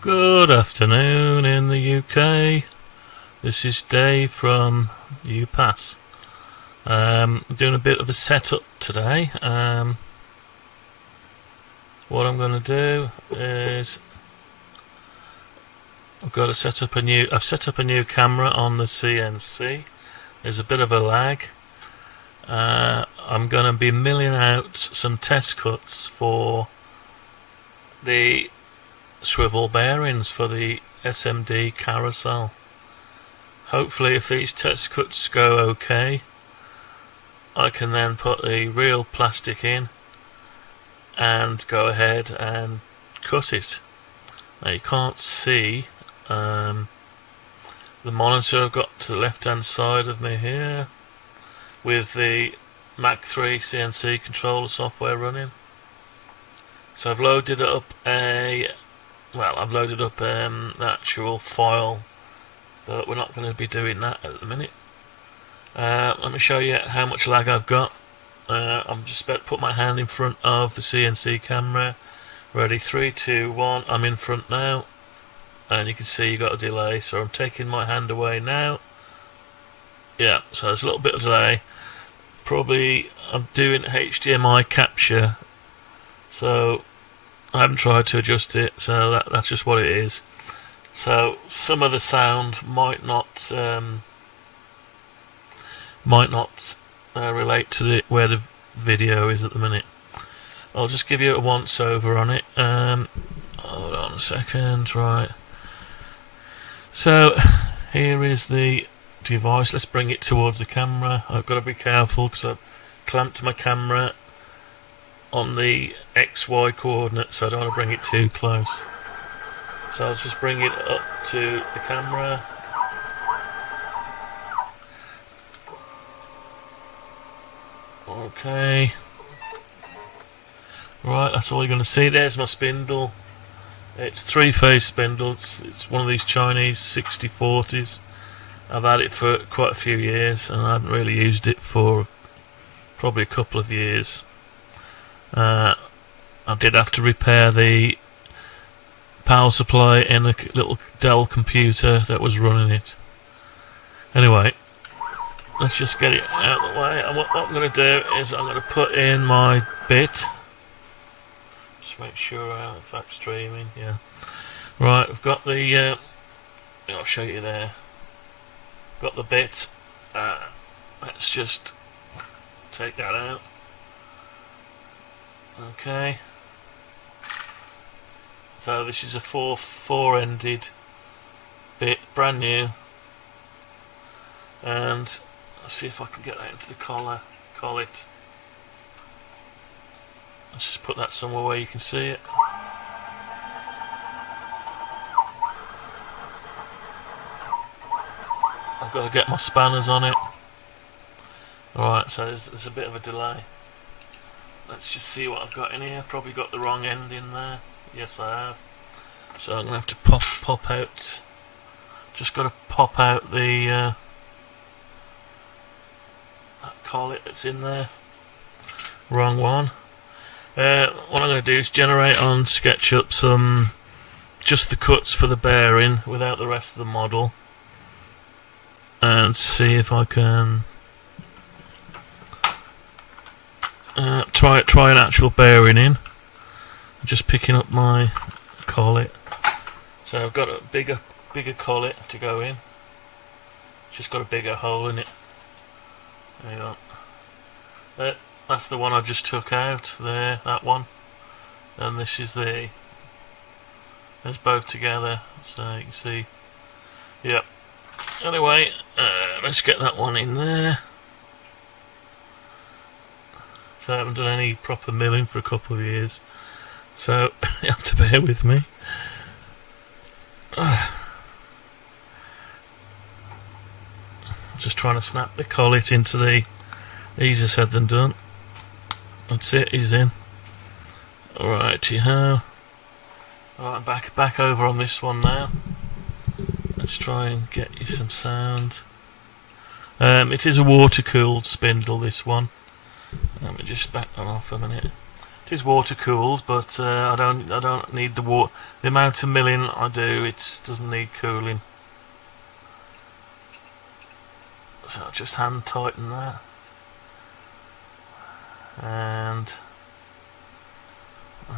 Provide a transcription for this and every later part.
Good afternoon in the UK. This is Dave from UPass. Doing a bit of a setup today. What I'm going to do is I've set up a new camera on the CNC. There's a bit of a lag. I'm going to be milling out some test cuts for the swivel bearings for the SMD Carousel. Hopefully, if these test cuts go okay, I can then put the real plastic in and go ahead and cut it. Now you can't see the monitor I've got to the left hand side of me here with the Mac 3 CNC controller software running. So I've loaded up the actual file, but we're not going to be doing that at the minute. Let me show you how much lag I've got. I'm just about to put my hand in front of the CNC camera. Ready, 3, 2, 1. I'm in front now, and you can see you got a delay, so I'm taking my hand away now. Yeah, so there's a little bit of delay. Probably I'm doing HDMI capture, so I haven't tried to adjust it, so that's just what it is. So some of the sound might not relate to where the video is at the minute. I'll just give you a once over on it. Hold on a second, right. So here is the device. Let's bring it towards the camera. I've got to be careful because I've clamped my camera on the XY coordinates, so I don't want to bring it too close. So I'll just bring it up to the camera. Okay. Right, that's all you're going to see. There's my spindle. It's 3-phase spindle. It's one of these Chinese 6040s. I've had it for quite a few years, and I haven't really used it for probably a couple of years. I did have to repair the power supply in a little Dell computer that was running it. Anyway, let's just get it out of the way. And what I'm going to do is I'm going to put in my bit. Just make sure I'm in fact streaming. Yeah. Right, I've got the. I'll show you there. Got the bit. Let's just take that out. Okay. So this is a four-ended bit, brand new. And let's see if I can get that into the collet. Let's just put that somewhere where you can see it. I've got to get my spanners on it. Alright, so there's a bit of a delay. Let's just see what I've got in here. Probably got the wrong end in there. Yes, I have. So I'm going to have to pop out. Just got to pop out the that collet that's in there. Wrong one. What I'm going to do is generate on SketchUp just the cuts for the bearing without the rest of the model, and see if I can try an actual bearing in. I'm just picking up my collet. So I've got a bigger collet to go in. Just got a bigger hole in it. There you go. That's the one I just took out there, that one. And this is there's both together, so you can see. Yep. Anyway, let's get that one in there. So I haven't done any proper milling for a couple of years, so you have to bear with me. Just trying to snap the collet into the. Easier said than done. That's it, he's in. Alrighty-ho. Alright, back over on this one now. Let's try and get you some sound. It is a water-cooled spindle, this one. Let me just back that off a minute. It is water cooled, but I don't need the amount of milling I do. It doesn't need cooling. So I'll just hand tighten that, and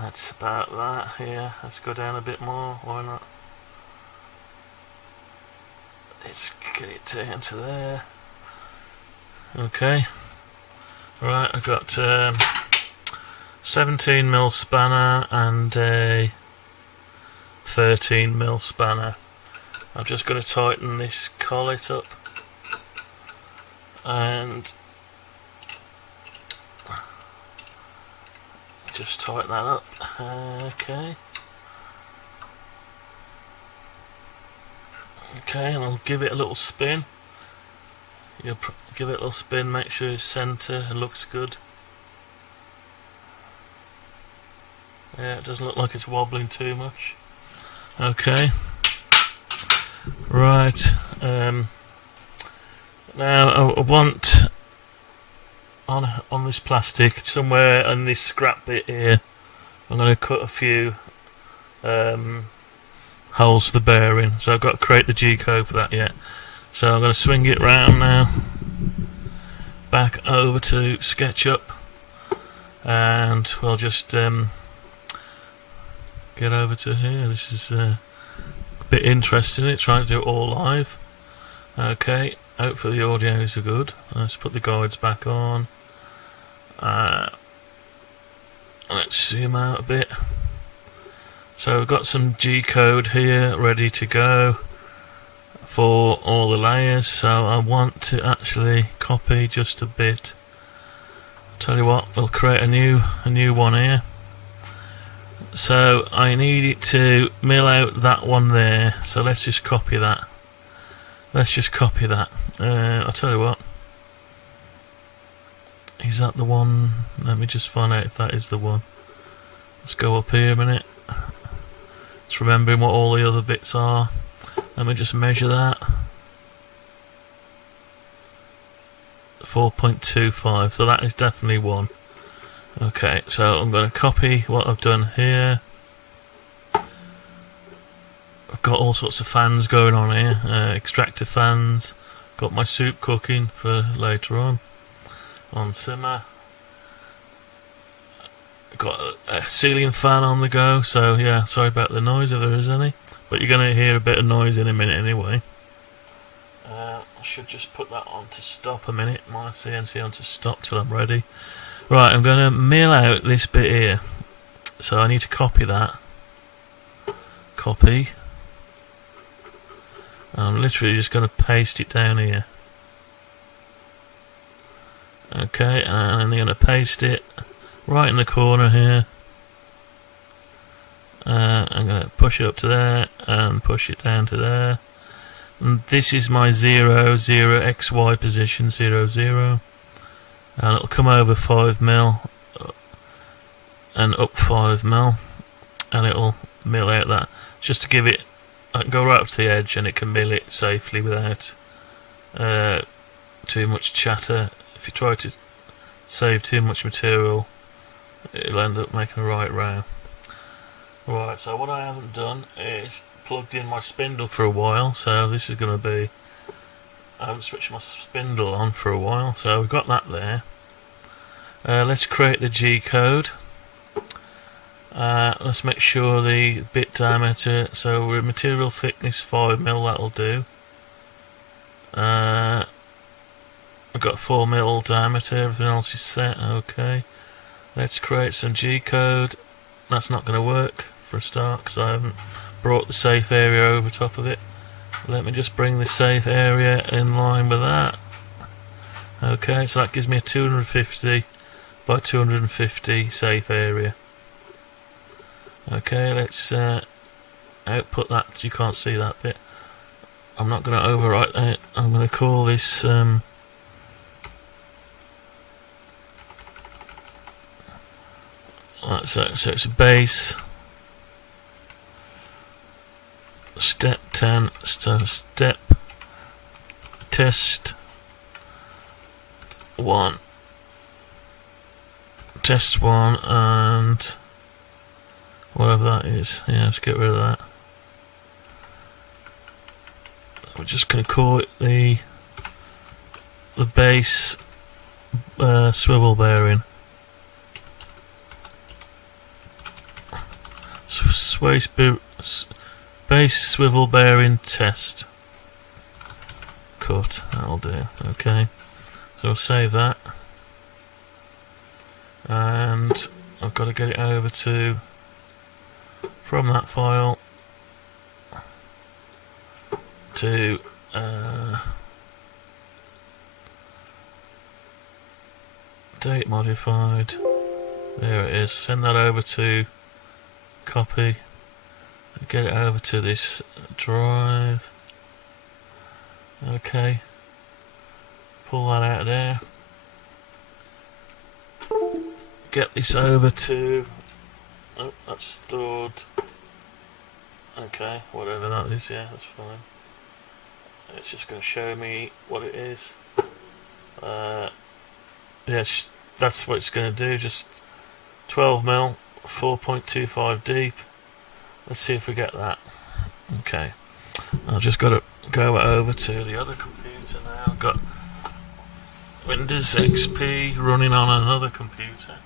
that's about that here. Let's go down a bit more, why not? Let's get it down to there. Okay. Right, I've got 17mm spanner and a 13mm spanner. I'm just going to tighten this collet up and just tighten that up. Okay. Okay, and I'll give it a little spin. You'll give it a little spin, make sure it's centre and looks good. Yeah, it doesn't look like it's wobbling too much. Okay. Right. Now I want on this plastic, somewhere in this scrap bit here, I'm going to cut a few holes for the bearing. So I've got to create the G-code for that yet. So I'm going to swing it round now, back over to SketchUp, and we'll just get over to here. This is a bit interesting, it's trying to do it all live. Okay, hopefully the audios are good. Let's put the guides back on. Let's zoom out a bit. So we've got some G-code here ready to go for all the layers, so I want to actually copy just a bit. Tell you what, we'll create a new one here. So I need it to mill out that one there, so let's just copy that. Let's just copy that. I'll tell you what, is that the one? Let me just find out if that is the one. Let's go up here a minute. Just remembering what all the other bits are. Let me just measure that. 4.25, so that is definitely one. Okay, so I'm going to copy what I've done here. I've got all sorts of fans going on here, extractor fans. Got my soup cooking for later on simmer. Got a ceiling fan on the go, so yeah, sorry about the noise if there is any, but you're going to hear a bit of noise in a minute anyway. I should just put that on to stop a minute, my CNC on to stop till I'm ready. Right, I'm going to mill out this bit here, so I need to copy that. Copy. I'm literally just going to paste it down here. Okay, and I'm going to paste it right in the corner here. I'm going to push it up to there and push it down to there. And this is my 0, 0, XY position, 0, 0. And it'll come over 5mm and up 5mm, and it'll mill out that. Just to give it, I can go right up to the edge and it can mill it safely without too much chatter. If you try to save too much material, it'll end up making a right row. Right, so what I haven't done is plugged in my spindle for a while, so this is going to be, I haven't switched my spindle on for a while, so we've got that there. Let's create the G-code. Let's make sure the bit diameter, so we're material thickness 5mm, that'll do. I've got 4mm diameter, everything else is set, okay. Let's create some G-code. That's not going to work for a start because I haven't brought the safe area over top of it. Let me just bring the safe area in line with that. Okay, so that gives me a 250 by 250 safe area. Okay, let's output that so you can't see that bit. I'm not going to overwrite that. I'm going to call this so it's a base step 10, so step test 1 test 1 and whatever that is. Yeah, let's get rid of that. We're just going to call it the base swivel bearing. Base swivel bearing test cut. That'll do. Okay, so we'll save that, and I've got to get it over to, from that file to date modified. There it is. Send that over to copy. Get it over to this drive. Okay. Pull that out of there. Get this over to. Oh, that's stored. Okay, whatever that is. Yeah, that's fine. It's just going to show me what it is. Yes, that's what it's going to do. Just 12mm, 4.25 deep. Let's see if we get that. Okay, I've just got to go over to the other computer now. I've got Windows XP running on another computer.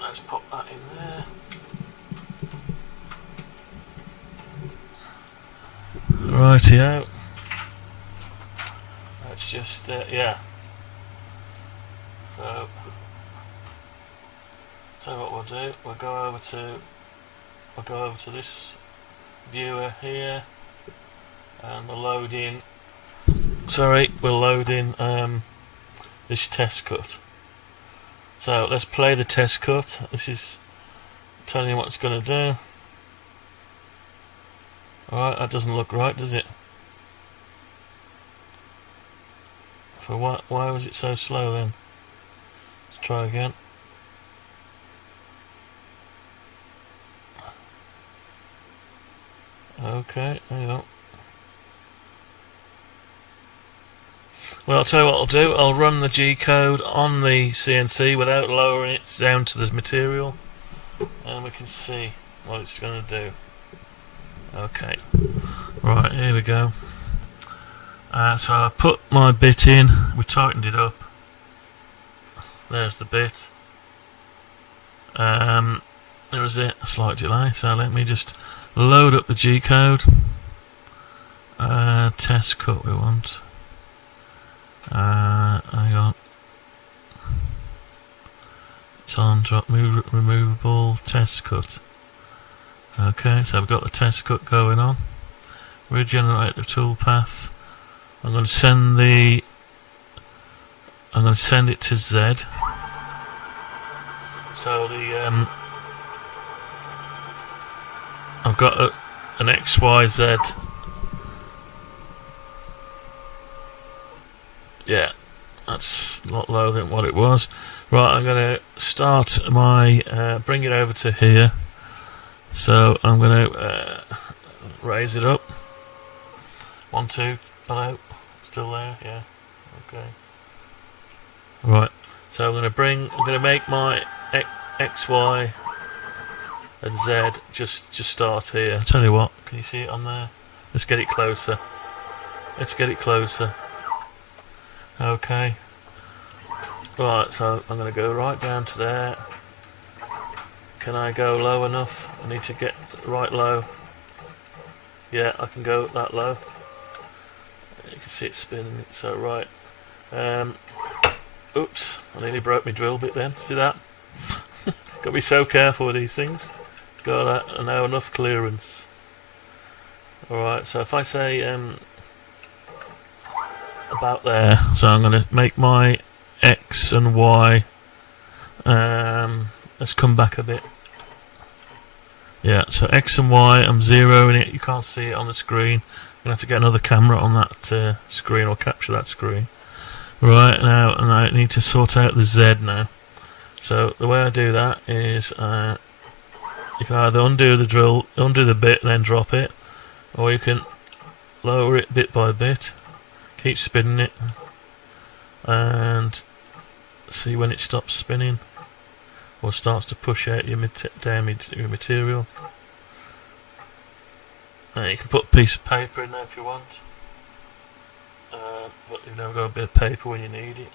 Let's pop that in there. Rightio. Let's just yeah. So what we'll do, we'll go over to this viewer here, and we'll load in. We'll load in this test cut. So let's play the test cut. This is telling you what it's going to do. Alright, that doesn't look right, does it? For what? Why was it so slow then? Let's try again. Okay, there you go. Well, I'll tell you what I'll do. I'll run the G code on the CNC without lowering it down to the material, and we can see what it's going to do. Okay, right, here we go. So I put my bit in, we tightened it up. There's the bit. There was a slight delay, so let me just load up the G code. Test cut we want. Hang on. It's on drop removable test cut. Okay, so I've got the test cut going on. Regenerate the toolpath. I'm going to send it to Z. So the I've got an XYZ. Yeah, that's a lot lower than what it was. Right, I'm going to start my bring it over to here. So I'm going to raise it up. 1, 2, hello, still there? Yeah, okay. Right, so I'm going to make my X, Y, and Z just start here. I'll tell you what, can you see it on there? Let's get it closer. Let's get it closer. Okay. Right, so I'm going to go right down to there. Can I go low enough? I need to get right low. Yeah, I can go that low. You can see it spinning. So right. Oops, I nearly broke my drill bit then. See that? Got to be so careful with these things. Got to know enough clearance. Alright, so if I say about there, so I'm going to make my X and Y. Let's come back a bit. Yeah, so X and Y, I'm zeroing it. You can't see it on the screen. I'm going to have to get another camera on that screen or capture that screen. Right, now, and I need to sort out the Z now. So the way I do that is you can either undo the drill, undo the bit and then drop it, or you can lower it bit by bit, keep spinning it, and see when it stops spinning or starts to push out your material. You can put a piece of paper in there if you want, but you've never got a bit of paper when you need it.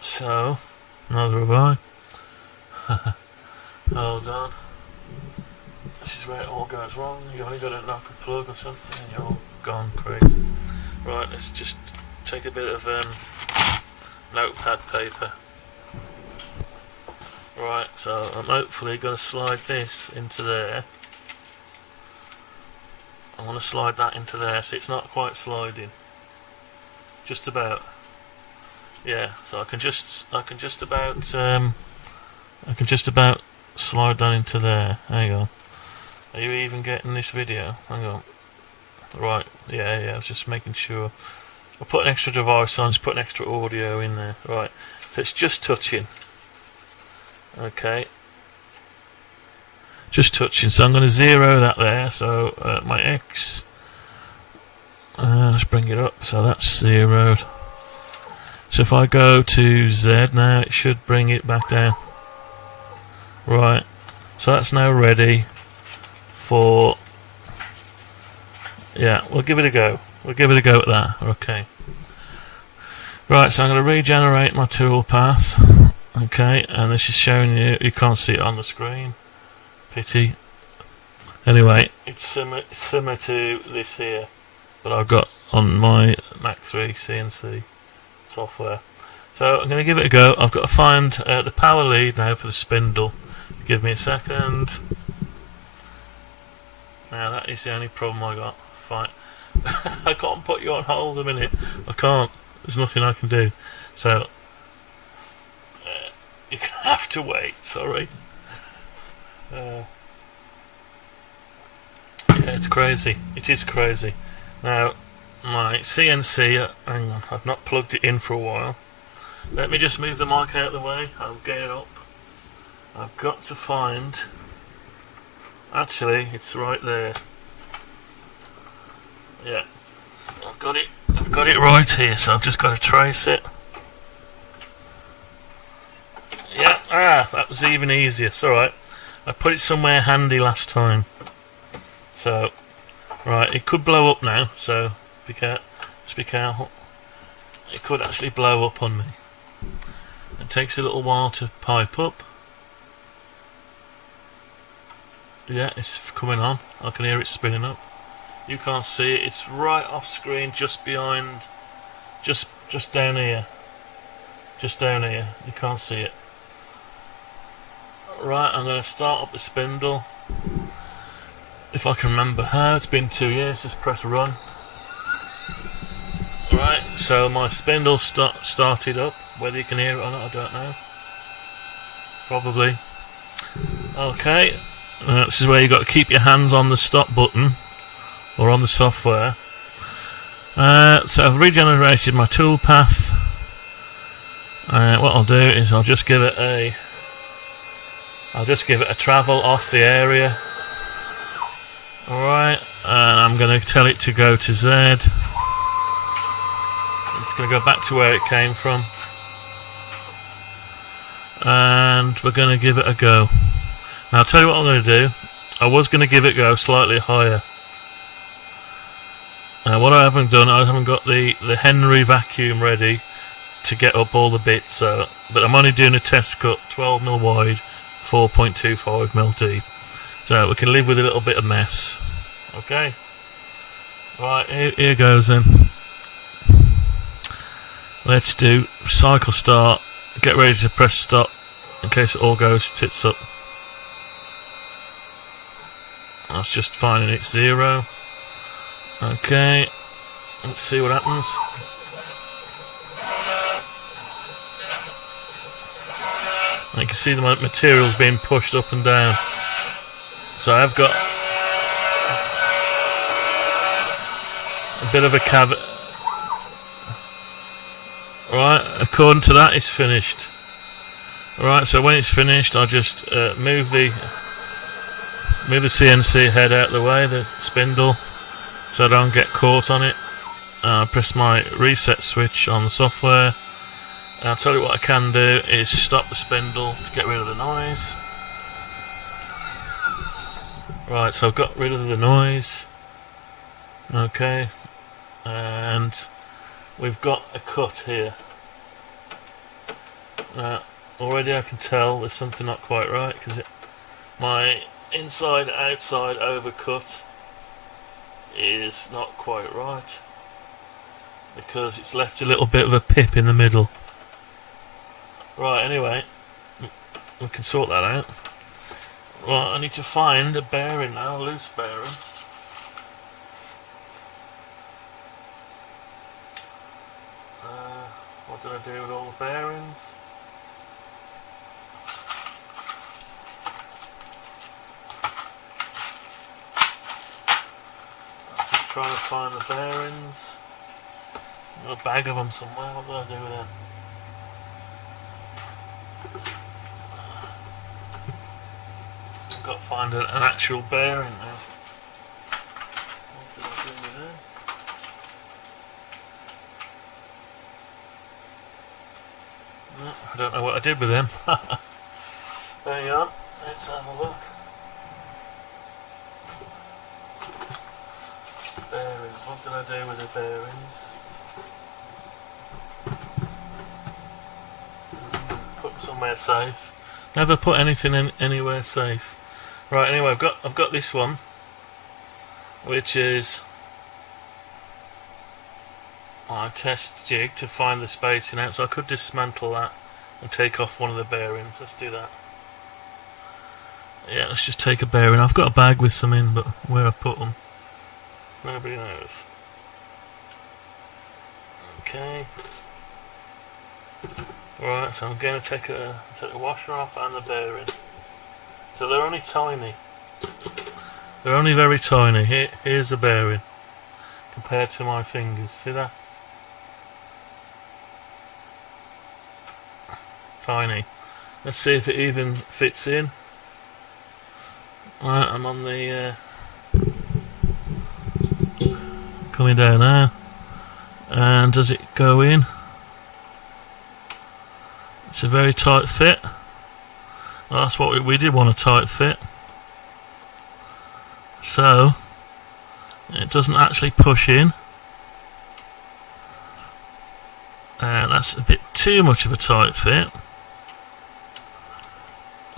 So, neither have I. Hold on. This is where it all goes wrong. You've only got to knock a plug or something and you're all gone crazy. Right, let's just take a bit of notepad paper. Right, so I'm hopefully going to slide this into there. I want to slide that into there, so it's not quite sliding. Just about. Yeah, so I can just about slide that into there. Hang on. Are you even getting this video? Hang on. Right, yeah, I was just making sure. I'll put an extra device on, just put an extra audio in there. Right, so it's just touching. Okay. Just touching, so I'm going to zero that there, so my X, let's bring it up, so that's zeroed. So if I go to Z now, it should bring it back down. Right, so that's now ready for, yeah, we'll give it a go. We'll give it a go at that, okay. Right, so I'm going to regenerate my tool path. Okay, and this is showing you can't see it on the screen. Pity. Anyway, it's similar to this here that I've got on my Mac 3 CNC software. So I'm going to give it a go. I've got to find the power lead now for the spindle. Give me a second. Now that is the only problem I got. Fine. I can't put you on hold a minute. I can't. There's nothing I can do. So you have to wait. Sorry. Yeah, it's crazy. It is crazy. Now my CNC. Hang on. I've not plugged it in for a while. Let me just move the mic out of the way. I'll get it up. I've got to find. Actually, it's right there. Yeah, I've got it. I've got it right here. So I've just got to trace it. Yeah. That was even easier. It's all right. I put it somewhere handy last time. So, right, it could blow up now. So just be careful. It could actually blow up on me. It takes a little while to pipe up. Yeah, it's coming on. I can hear it spinning up. You can't see it. It's right off screen, just behind, just down here. Just down here. You can't see it. Right, I'm going to start up the spindle. If I can remember how. It's been 2 years. Just press run. Right, so my spindle started up. Whether you can hear it or not, I don't know. Probably. Okay. This is where you've got to keep your hands on the stop button or on the software. So I've regenerated my tool path. What I'll do is I'll just give it a travel off the area. Alright, and I'm going to tell it to go to Z. It's going to go back to where it came from. And we're going to give it a go. Now I'll tell you what I'm going to do. I was going to give it a go slightly higher. What I haven't done, I haven't got the Henry vacuum ready to get up all the bits. But I'm only doing a test cut, 12mm wide, 4.25mm deep. So we can live with a little bit of mess. Okay. Right, here goes then. Let's do cycle start. Get ready to press stop in case it all goes tits up. That's just finding it 0. Okay, let's see what happens. You can see the material's being pushed up and down. So I've got a bit of a cavity. Right, according to that, it's finished. Right, so when it's finished, I'll just move the CNC head out of the way, the spindle, so I don't get caught on it. press my reset switch on the software. And I'll tell you what I can do is stop the spindle to get rid of the noise. Right, so I've got rid of the noise. Okay, and we've got a cut here. Already I can tell there's something not quite right, because my inside outside overcut is not quite right, because it's left a little bit of a pip in the middle. Right, anyway, we can sort that out. Right, I need to find a bearing now, a loose bearing. What did I do with all the bearings? I'm just trying to find the bearings. Got a bag of them somewhere. What did I do with them? I've got to find an actual bearing now. What did I do with them? No, I don't know what I did with them. There you are. Let's have a look. Bearings. What did I do with the bearings? Put them somewhere safe. Never put anything in anywhere safe. Right. Anyway, I've got this one, which is my test jig to find the spacing out. So I could dismantle that and take off one of the bearings. Let's do that. Yeah, let's just take a bearing. I've got a bag with some in, but where I put them, nobody knows. Okay. Right, so I'm going to take the washer off and the bearing. So they're only tiny. They're only very tiny. Here's the bearing compared to my fingers. See that? Tiny. Let's see if it even fits in. Right, I'm on the coming down now. And does it go in? It's a very tight fit. Well, that's what we did want, a tight fit. So it doesn't actually push in, and that's a bit too much of a tight fit.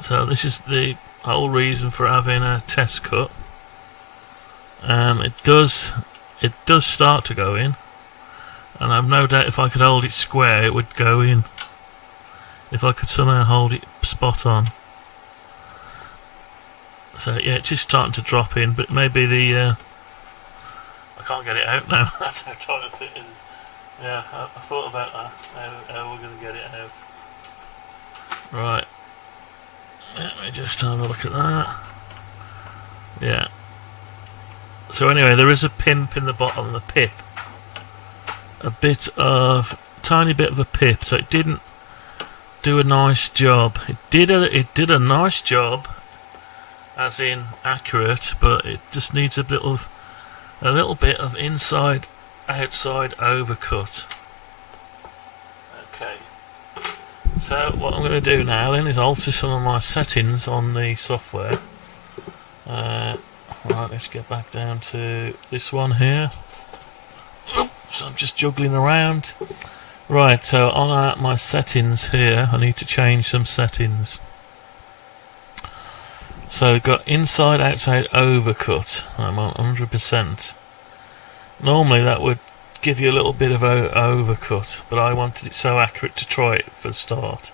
So this is the whole reason for having a test cut. It does start to go in, and I've no doubt if I could hold it square it would go in, if I could somehow hold it spot on. So yeah, it's just starting to drop in, but maybe the I can't get it out now. That's how tight the fit is. Yeah, I thought about that, how we're going to get it out. Right, let me just have a look at that. Yeah, so anyway, there is a pimp in the bottom, the pip, tiny bit of a pip, so it didn't do a nice job. It did a nice job, as in accurate, but it just needs a little bit of inside outside overcut. Okay, so what I'm going to do now then is alter some of my settings on the software. Right, let's get back down to this one here. So I'm just juggling around. Right, so on my settings here, I need to change some settings. So we've got inside outside overcut. I'm on 100%. Normally that would give you a little bit of overcut, but I wanted it so accurate to try it for the start.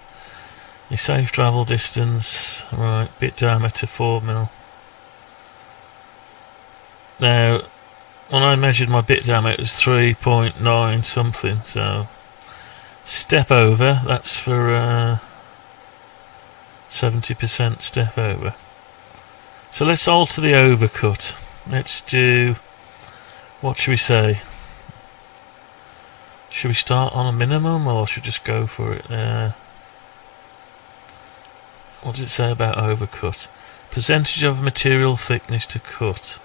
Your safe travel distance, right, bit diameter 4mm. Now, when I measured my bit diameter it was 3.9 something, so step over, that's for 70% step over. So let's alter the overcut. Let's do, what should we say? Should we start on a minimum, or should we just go for it? What does it say about overcut? Percentage of material thickness to cut.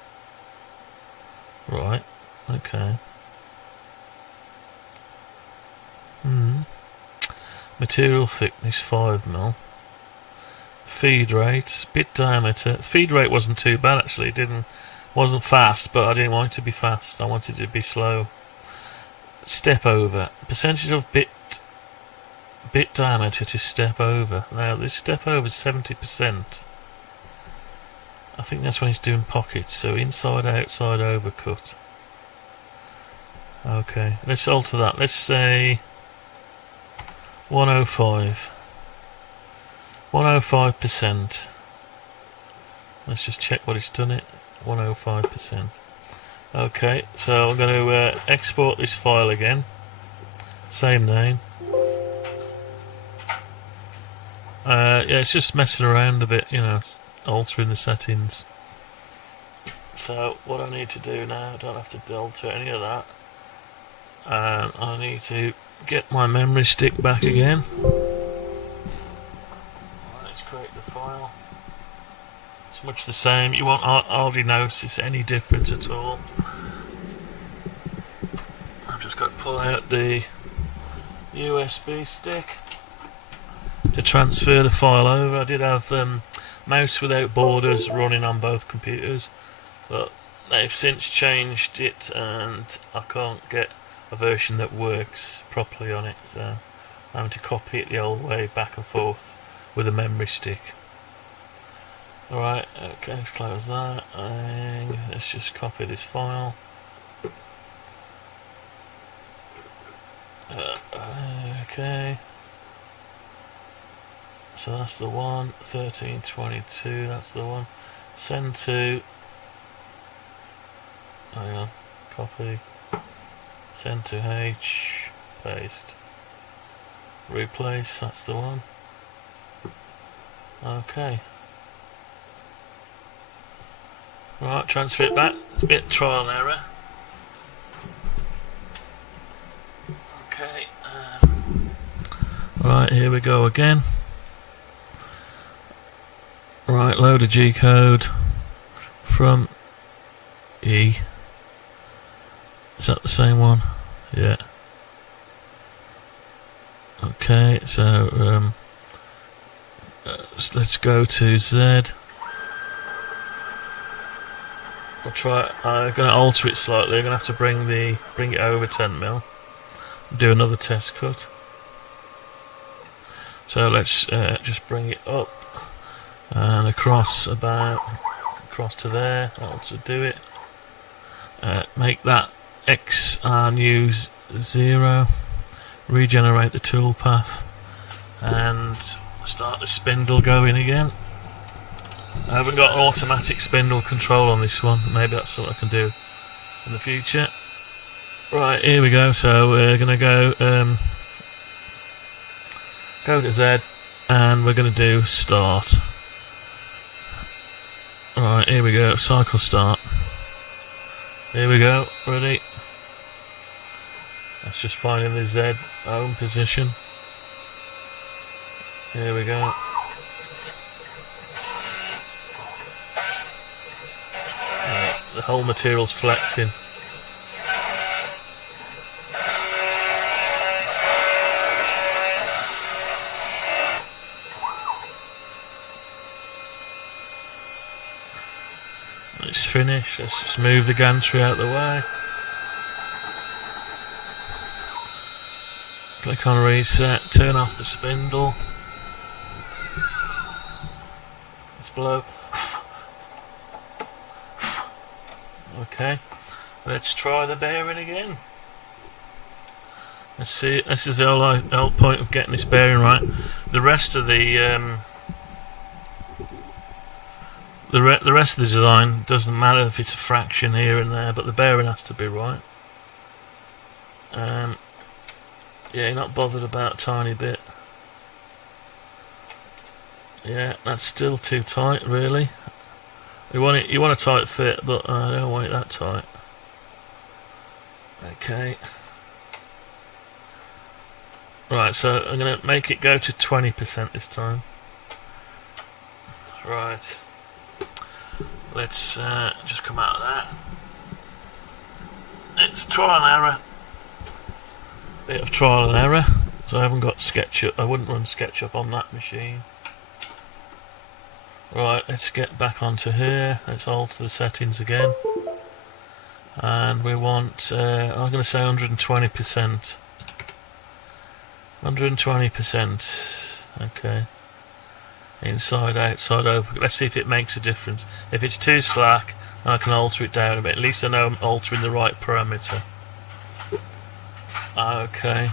Right, okay. Material thickness 5mm. Feed rate, bit diameter. Feed rate wasn't too bad actually. Wasn't fast, but I didn't want it to be fast. I wanted it to be slow. Step over, percentage of bit diameter to step over. Now this step over is 70%. I think that's when it's doing pockets. So inside, outside overcut. Okay, let's alter that. Let's say 105. 105%. Let's just check what it's done it. 105%. Okay, so I'm going to export this file again. Same name. Yeah, it's just messing around a bit, you know, altering the settings. So what I need to do now, I don't have to alter any of that. And I need to get my memory stick back again. Let's create the file. It's much the same. You won't hardly notice any difference at all. I've just got to pull out the USB stick to transfer the file over. I did have mouse without borders running on both computers, but they've since changed it and I can't get a version that works properly on it, so I'm having to copy it the old way back and forth with a memory stick. Alright, okay, let's close that and let's just copy this file. Okay, so that's the one. 1322, that's the one. Send to, hang on, copy, send to H, paste, replace, that's the one. Okay, right, transfer it back. It's a bit trial and error. Okay, right, here we go again. Right, load a G code from E. Is that the same one? Yeah. Okay, so let's go to Z. I'll try. I'm going to alter it slightly. I'm going to have to bring it over 10mm. Do another test cut. So let's just bring it up and across to there. That'll to do it. Make that X new 0. Regenerate the toolpath and start the spindle going again. I haven't got an automatic spindle control on this one. Maybe that's something I can do in the future. Right, here we go. So we're going to go to Z and we're going to do start. Right, here we go. Cycle start. Here we go. Ready? That's just finding the Z home position. Here we go. The whole material's flexing. It's finished. Let's just move the gantry out of the way. Click on reset, turn off the spindle. Let's blow. Okay, let's try the bearing again. Let's see. This is the whole point of getting this bearing right. The rest of the rest of the design doesn't matter if it's a fraction here and there, but the bearing has to be right. Yeah, you're not bothered about a tiny bit. Yeah, that's still too tight, really. You want a tight fit, but I don't want it that tight. Okay. Right, so I'm going to make it go to 20% this time. Right. Let's just come out of that. It's trial and error. Bit of trial and error. So I haven't got SketchUp. I wouldn't run SketchUp on that machine. Right, let's get back onto here. Let's alter the settings again. And we want, I'm going to say 120%. 120%. Okay. Inside, outside, overcut. Let's see if it makes a difference. If it's too slack, I can alter it down a bit. At least I know I'm altering the right parameter. Okay.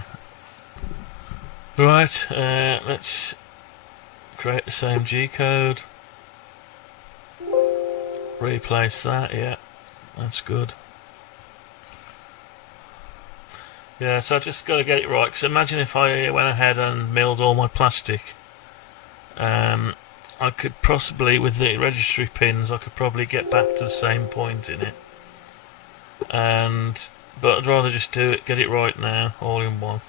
Right, let's create the same G-code. Replace that, yeah. That's good. Yeah, so I just got to get it right. Because imagine if I went ahead and milled all my plastic. I could possibly, with the registry pins, I could probably get back to the same point in it. But I'd rather just do it, get it right now, all in one.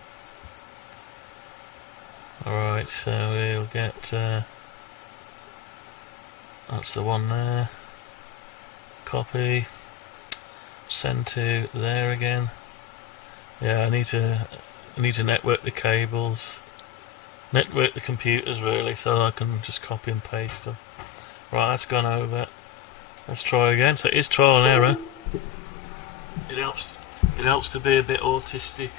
Alright, so we'll get, that's the one there. Copy. Send to there again. Yeah, I need to network the cables. Network the computers really, so I can just copy and paste them. Right, that's gone over. Let's try again. So it is trial and error. It helps to be a bit autistic.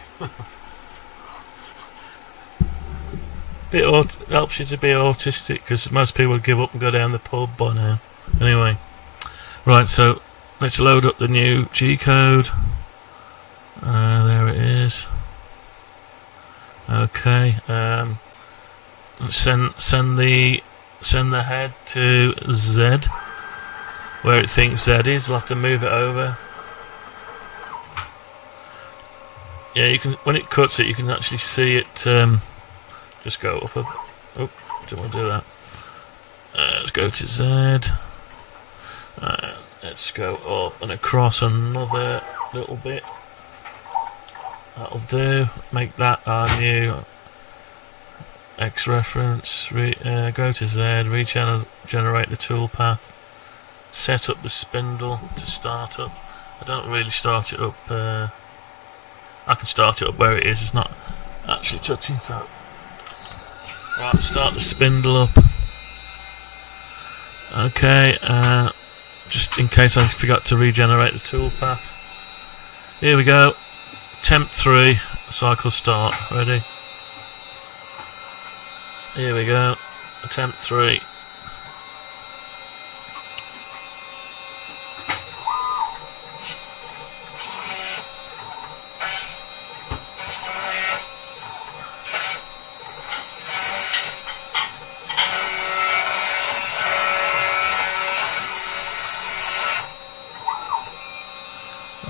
Helps you to be autistic, because most people would give up and go down the pub by now. Anyway, right, so let's load up the new G-code. There it is. Okay. Send the head to Z, where it thinks Z is. We'll have to move it over. Yeah, you can. When it cuts it, you can actually see it. Just go up. Oh, don't want to do that. Let's go to Z. Let's go up and across another little bit. That'll do. Make that our new X reference. Go to Z. Regenerate the toolpath. Set up the spindle to start up. I don't really start it up. I can start it up where it is. It's not actually touching. So, right, start the spindle up. Okay. Just in case I forgot to regenerate the toolpath. Here we go. Temp 3, cycle start. Ready? Here we go. Attempt 3.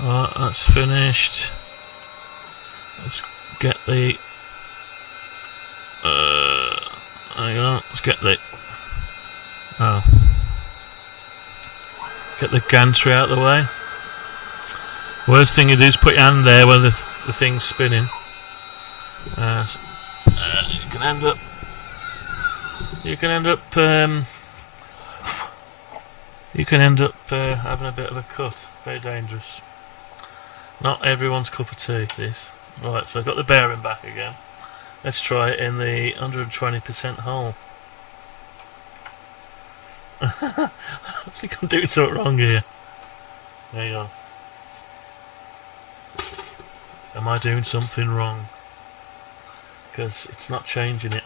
Alright, that's finished. Let's get the hang on, let's get the get the gantry out of the way. Worst thing you do is put your hand there when the thing's spinning. You can end up having a bit of a cut. Very dangerous. Not everyone's cup of tea, this. Right, so I've got the bearing back again. Let's try it in the 120% hole. I think I'm doing something wrong here. There you go. Am I doing something wrong? Because it's not changing it.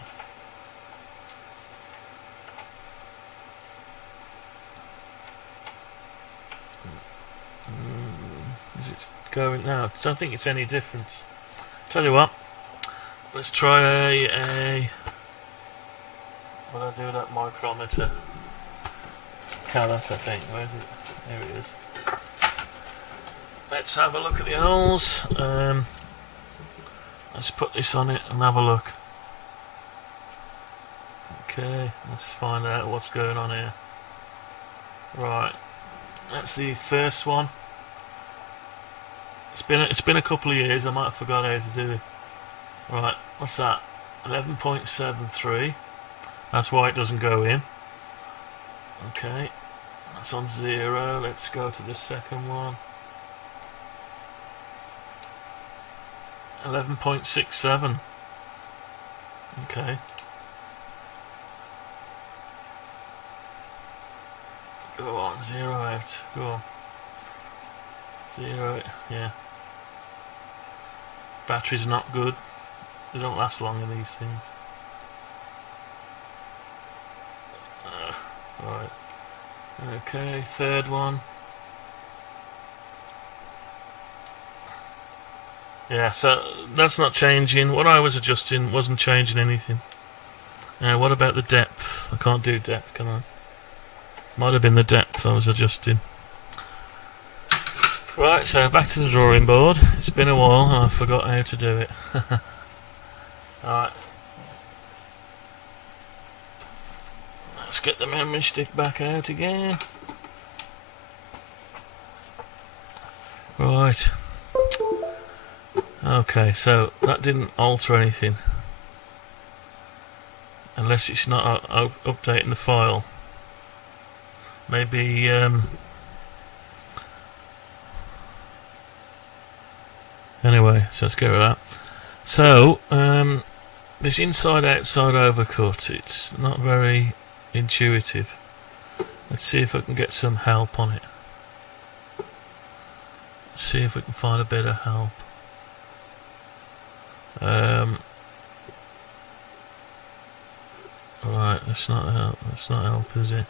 Is it going now? I don't think it's any different. Tell you what, let's try a what do I do with that micrometer? Carat, I think. Where is it? There it is. Let's have a look at the holes. Let's put this on it and have a look. Okay, let's find out what's going on here. Right, that's the first one. It's been a couple of years. I might have forgot how to do it. Right, what's that? 11.73. That's why it doesn't go in. Okay, that's on 0. Let's go to the second one. 11.67. Okay. Go on, 0 out. Go on. 0 out. Yeah. Battery's not good. They don't last long in these things. Right. Okay, third one. Yeah, so that's not changing. What I was adjusting wasn't changing anything. What about the depth? I can't do depth, can I? Might have been the depth I was adjusting. Right, so back to the drawing board. It's been a while and I forgot how to do it. Alright. Let's get the memory stick back out again. Right. Okay, so that didn't alter anything. Unless it's not updating the file. Maybe anyway, so let's get rid of that. So this inside-outside overcut, it's not very intuitive. Let's see if I can get some help on it. Let's see if we can find a bit of help. Right, that's not help. That's not help, is it?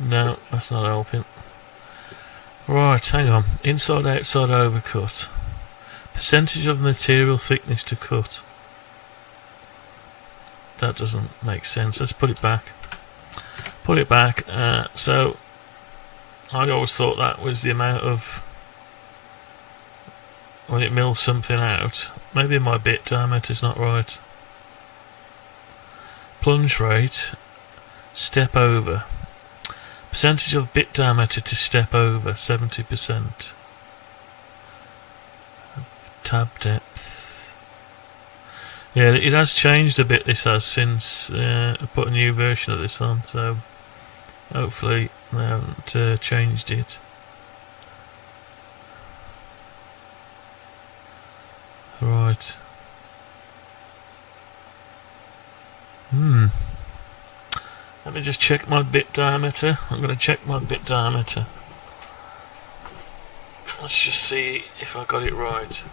No, that's not helping. Right, hang on. Inside-outside overcut. Percentage of material thickness to cut. That doesn't make sense. Let's put it back. Put it back. So I always thought that was the amount of when it mills something out. Maybe my bit diameter's not right. Plunge rate. Step over. Percentage of bit diameter to step over, 70%. Tab depth. Yeah, it has changed a bit, this has, since I put a new version of this on, so hopefully they haven't changed it. Right. Let me just check my bit diameter. I'm going to check my bit diameter. Let's just see if I got it right.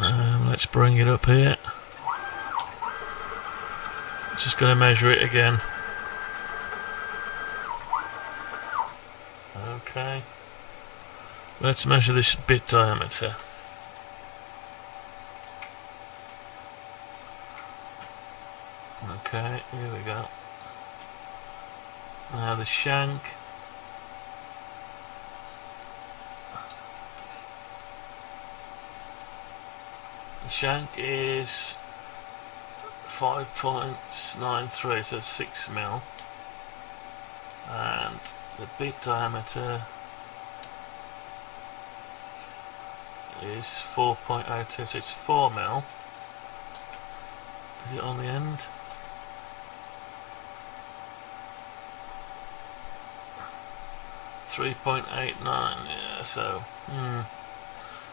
Let's bring it up here. Just going to measure it again. Okay. Let's measure this bit diameter. Okay, here we go. Now the shank. The shank is 5.93, so 6 mil. And the bit diameter is 4.02, so it's 4 mil. Is it on the end? .89, yeah, so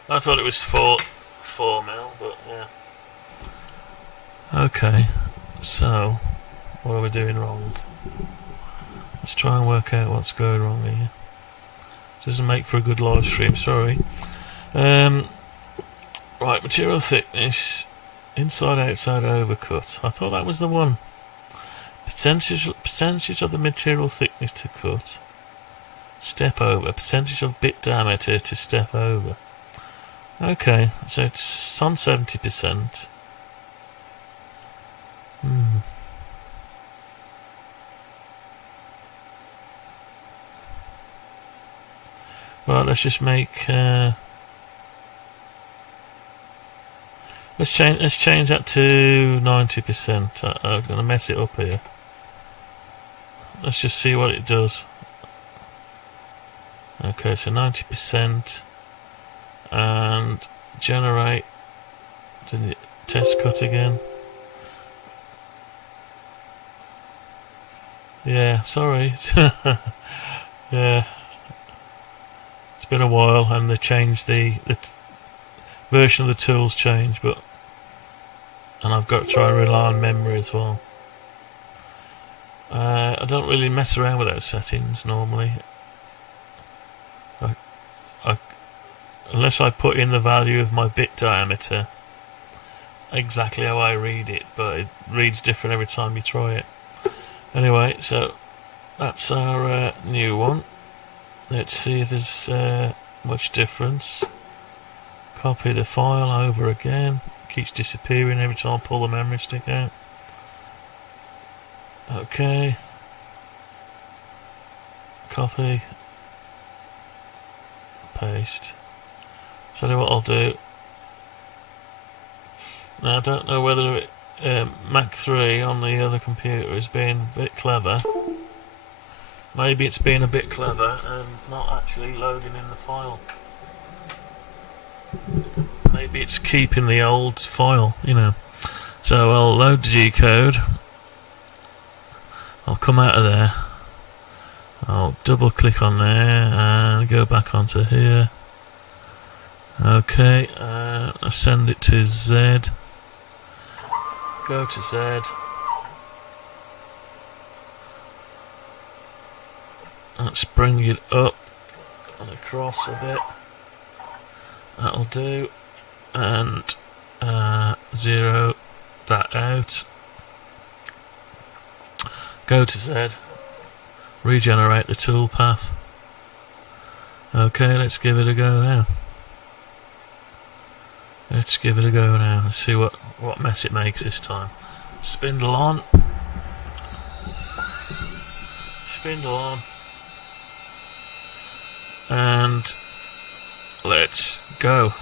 I thought it was 4 mil, but yeah. Okay, so what are we doing wrong? Let's try and work out what's going wrong here. Doesn't make for a good live stream, sorry. Right, material thickness, inside outside overcut. I thought that was the one. Percentage of the material thickness to cut. Step over, percentage of bit diameter to step over. Okay, so it's on 70%. Right, let's just make let's change that to 90%. I'm gonna mess it up here. Let's just see what it does. Okay, so 90% and generate. Did it test cut again? Yeah, sorry. Yeah, it's been a while and they changed the version of the tools changed, but and I've got to try and rely on memory as well. I don't really mess around with those settings normally. Unless I put in the value of my bit diameter, exactly how I read it, but it reads different every time you try it. Anyway, so that's our new one. Let's see if there's much difference. Copy the file over again. Keeps disappearing every time I pull the memory stick out. Okay. Copy. Paste. So what I'll do. Now I don't know whether Mac 3 on the other computer is being a bit clever. Maybe it's being a bit clever and not actually loading in the file. Maybe it's keeping the old file, you know. So I'll load the G code. I'll come out of there. I'll double click on there and go back onto here. Okay, I'll send it to Z. Go to Z. Let's bring it up and across a bit. That'll do. And zero that out. Go to Z. Regenerate the toolpath. Okay, let's give it a go now. Let's give it a go now. Let's see what mess it makes this time. Spindle on. Spindle on. And let's go.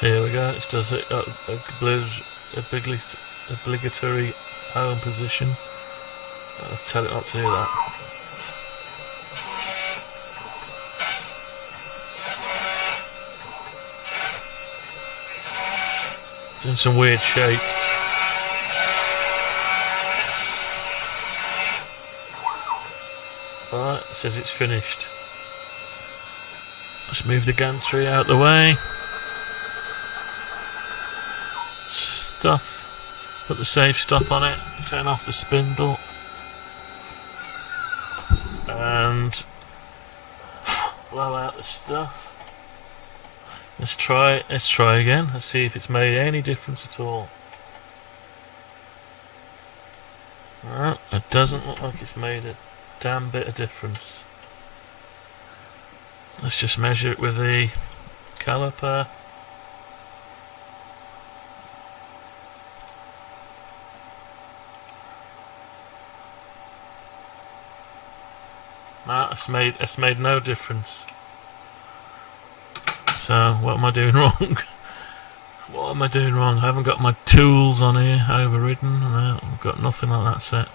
Here we go. It does it obligatory home position. I'll tell it not to do that. Doing some weird shapes. Alright, it says it's finished. Let's move the gantry out the way. Stop. Put the safe stop on it. Turn off the spindle. And blow out the stuff. Let's try again. Let's see if it's made any difference at all. Well, it doesn't look like it's made a damn bit of difference. Let's just measure it with the caliper. No, it's made no difference. So what am I doing wrong? What am I doing wrong? I haven't got my tools on here overridden. No, I've got nothing like that set.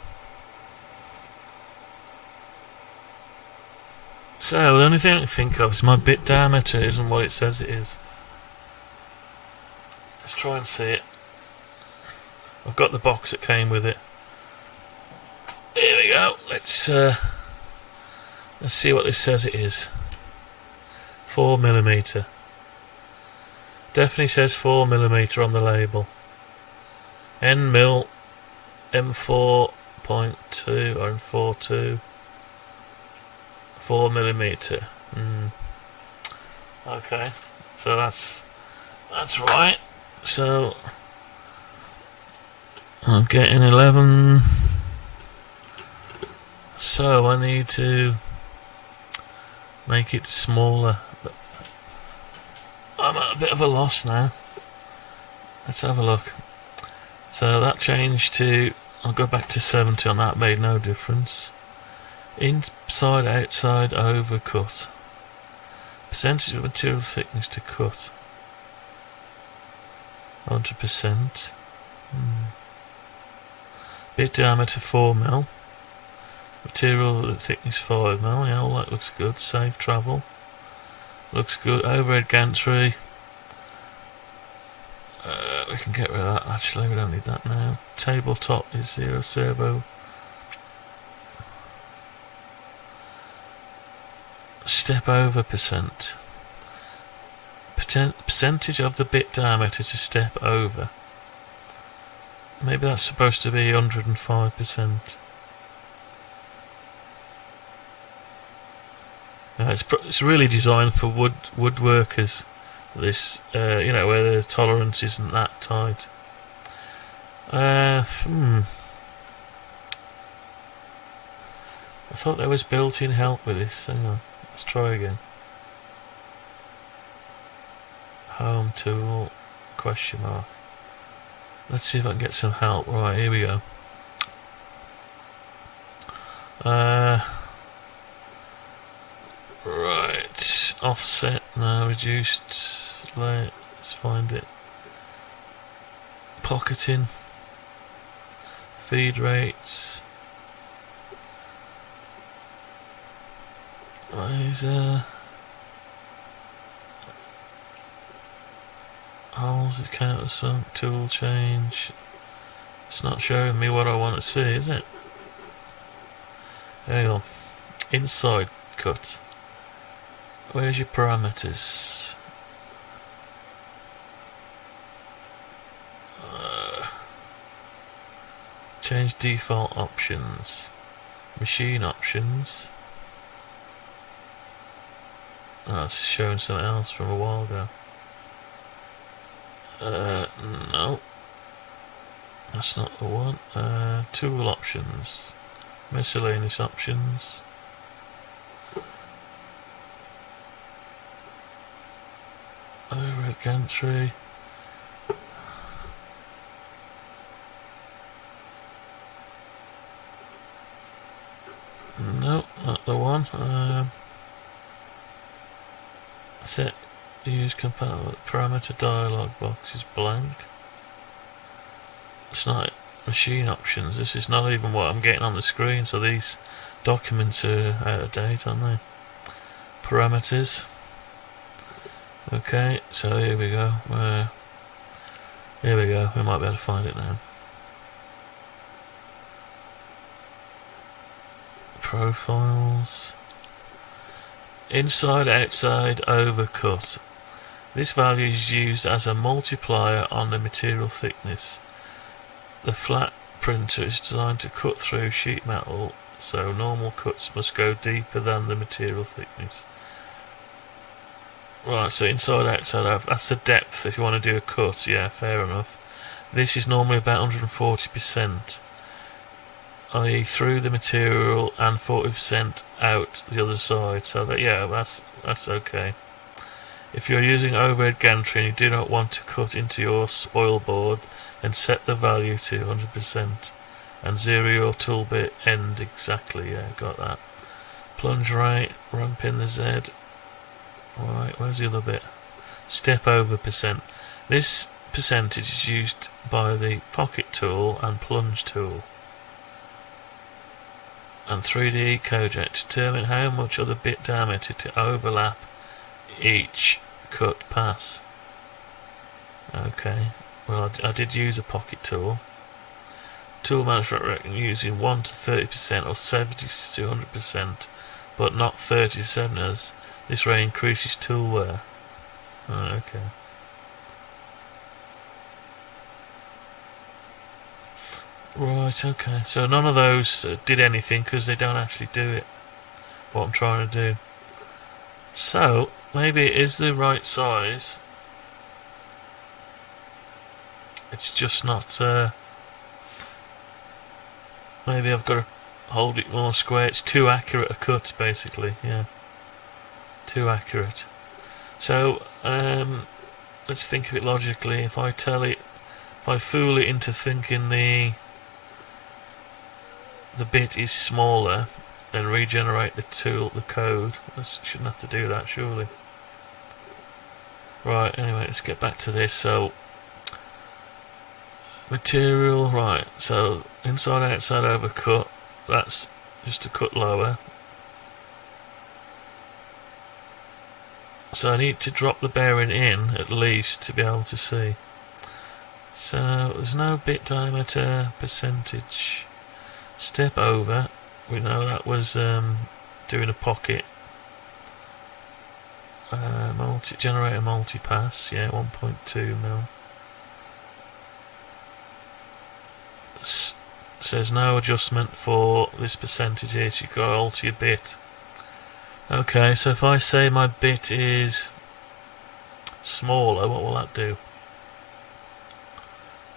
So the only thing I can think of is my bit diameter isn't what it says it is. Let's try and see it. I've got the box that came with it. Here we go. Let's see what this says it is. 4mm. Definitely says 4mm on the label. N-mil M4.2 or M42. 4mm. Okay, so that's right. So I'm getting 11. So I need to make it smaller. But I'm at a bit of a loss now. Let's have a look. So that changed to, I'll go back to 70 on that, made no difference. Inside, outside, overcut. Percentage of material thickness to cut. 100%. Bit diameter 4mm. Material thickness 5mm. Yeah, all that looks good. Safe travel. Looks good. Overhead gantry. We can get rid of that. Actually, we don't need that now. Tabletop is 0 servo. Step over %. percentage of the bit diameter to step over. Maybe that's supposed to be 105%. It's really designed for woodworkers. This, you know, where the tolerance isn't that tight. I thought there was built-in help with this. Hang on, let's try again. Home tool, question mark. Let's see if I can get some help. Right, here we go. Right, offset, no, reduced, let's find it. Pocketing, feed rates. Holes, the countersunk, tool change. It's not showing me what I want to see, is it? Hang on. Inside cut. Where's your parameters? Change default options. Machine options. Oh, it's showing something else from a while ago. No. That's not the one. Tool options. Miscellaneous options. Overhead gantry. No, not the one. Set use compatible parameter dialog box is blank. It's not machine options. This is not even what I'm getting on the screen, so these documents are out of date, aren't they? Parameters. Okay, so here we go. Here we go. We might be able to find it now. Profiles. Inside, outside, overcut. This value is used as a multiplier on the material thickness. The flat printer is designed to cut through sheet metal, so normal cuts must go deeper than the material thickness. Right, so inside, outside, that's the depth if you want to do a cut, yeah, fair enough. This is normally about 140%, i.e. through the material and 40% out the other side, so that, yeah, that's okay. If you're using overhead gantry and you do not want to cut into your spoil board, then set the value to 100% and zero your tool bit end exactly, yeah, got that. Plunge right, run pin the Z. Right, where's the other bit? Step over percent. This percentage is used by the pocket tool and plunge tool. And 3D Cojet to determine how much of the bit diameter to overlap each cut pass. Okay, well I did use a pocket tool. Tool management reckon using 1 to 30% or 70 to 100%, but not 30 to 7 as this rate increases tool wear. Oh, okay. Right, okay. So none of those did anything because they don't actually do it. What I'm trying to do. So maybe it is the right size. It's just not. Maybe I've got to hold it more square. It's too accurate a cut, basically. Yeah. Too accurate. So let's think of it logically. If I fool it into thinking the bit is smaller, then regenerate the code. I shouldn't have to do that, surely. Right. Anyway, let's get back to this. So material, right. So inside, outside, overcut. That's just a cut lower. So I need to drop the bearing in at least to be able to see. So there's no bit diameter percentage. Step over. We know that was doing a pocket. Generator multi-pass, yeah, 1.2 mil. Says no adjustment for this percentage here, so you can alter your bit. Okay, so if I say my bit is smaller, what will that do?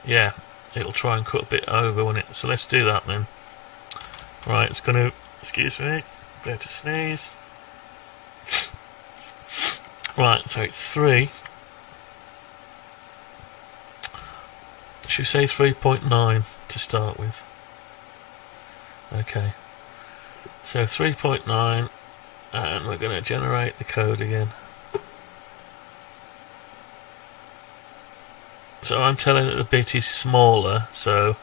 Yeah, it'll try and cut a bit over, won't it? So let's do that then. Right, it's going to, excuse me, go to sneeze. Right, so it's 3. Should we say 3.9 to start with? Okay. So 3.9, and we're going to generate the code again. So I'm telling it the bit is smaller, so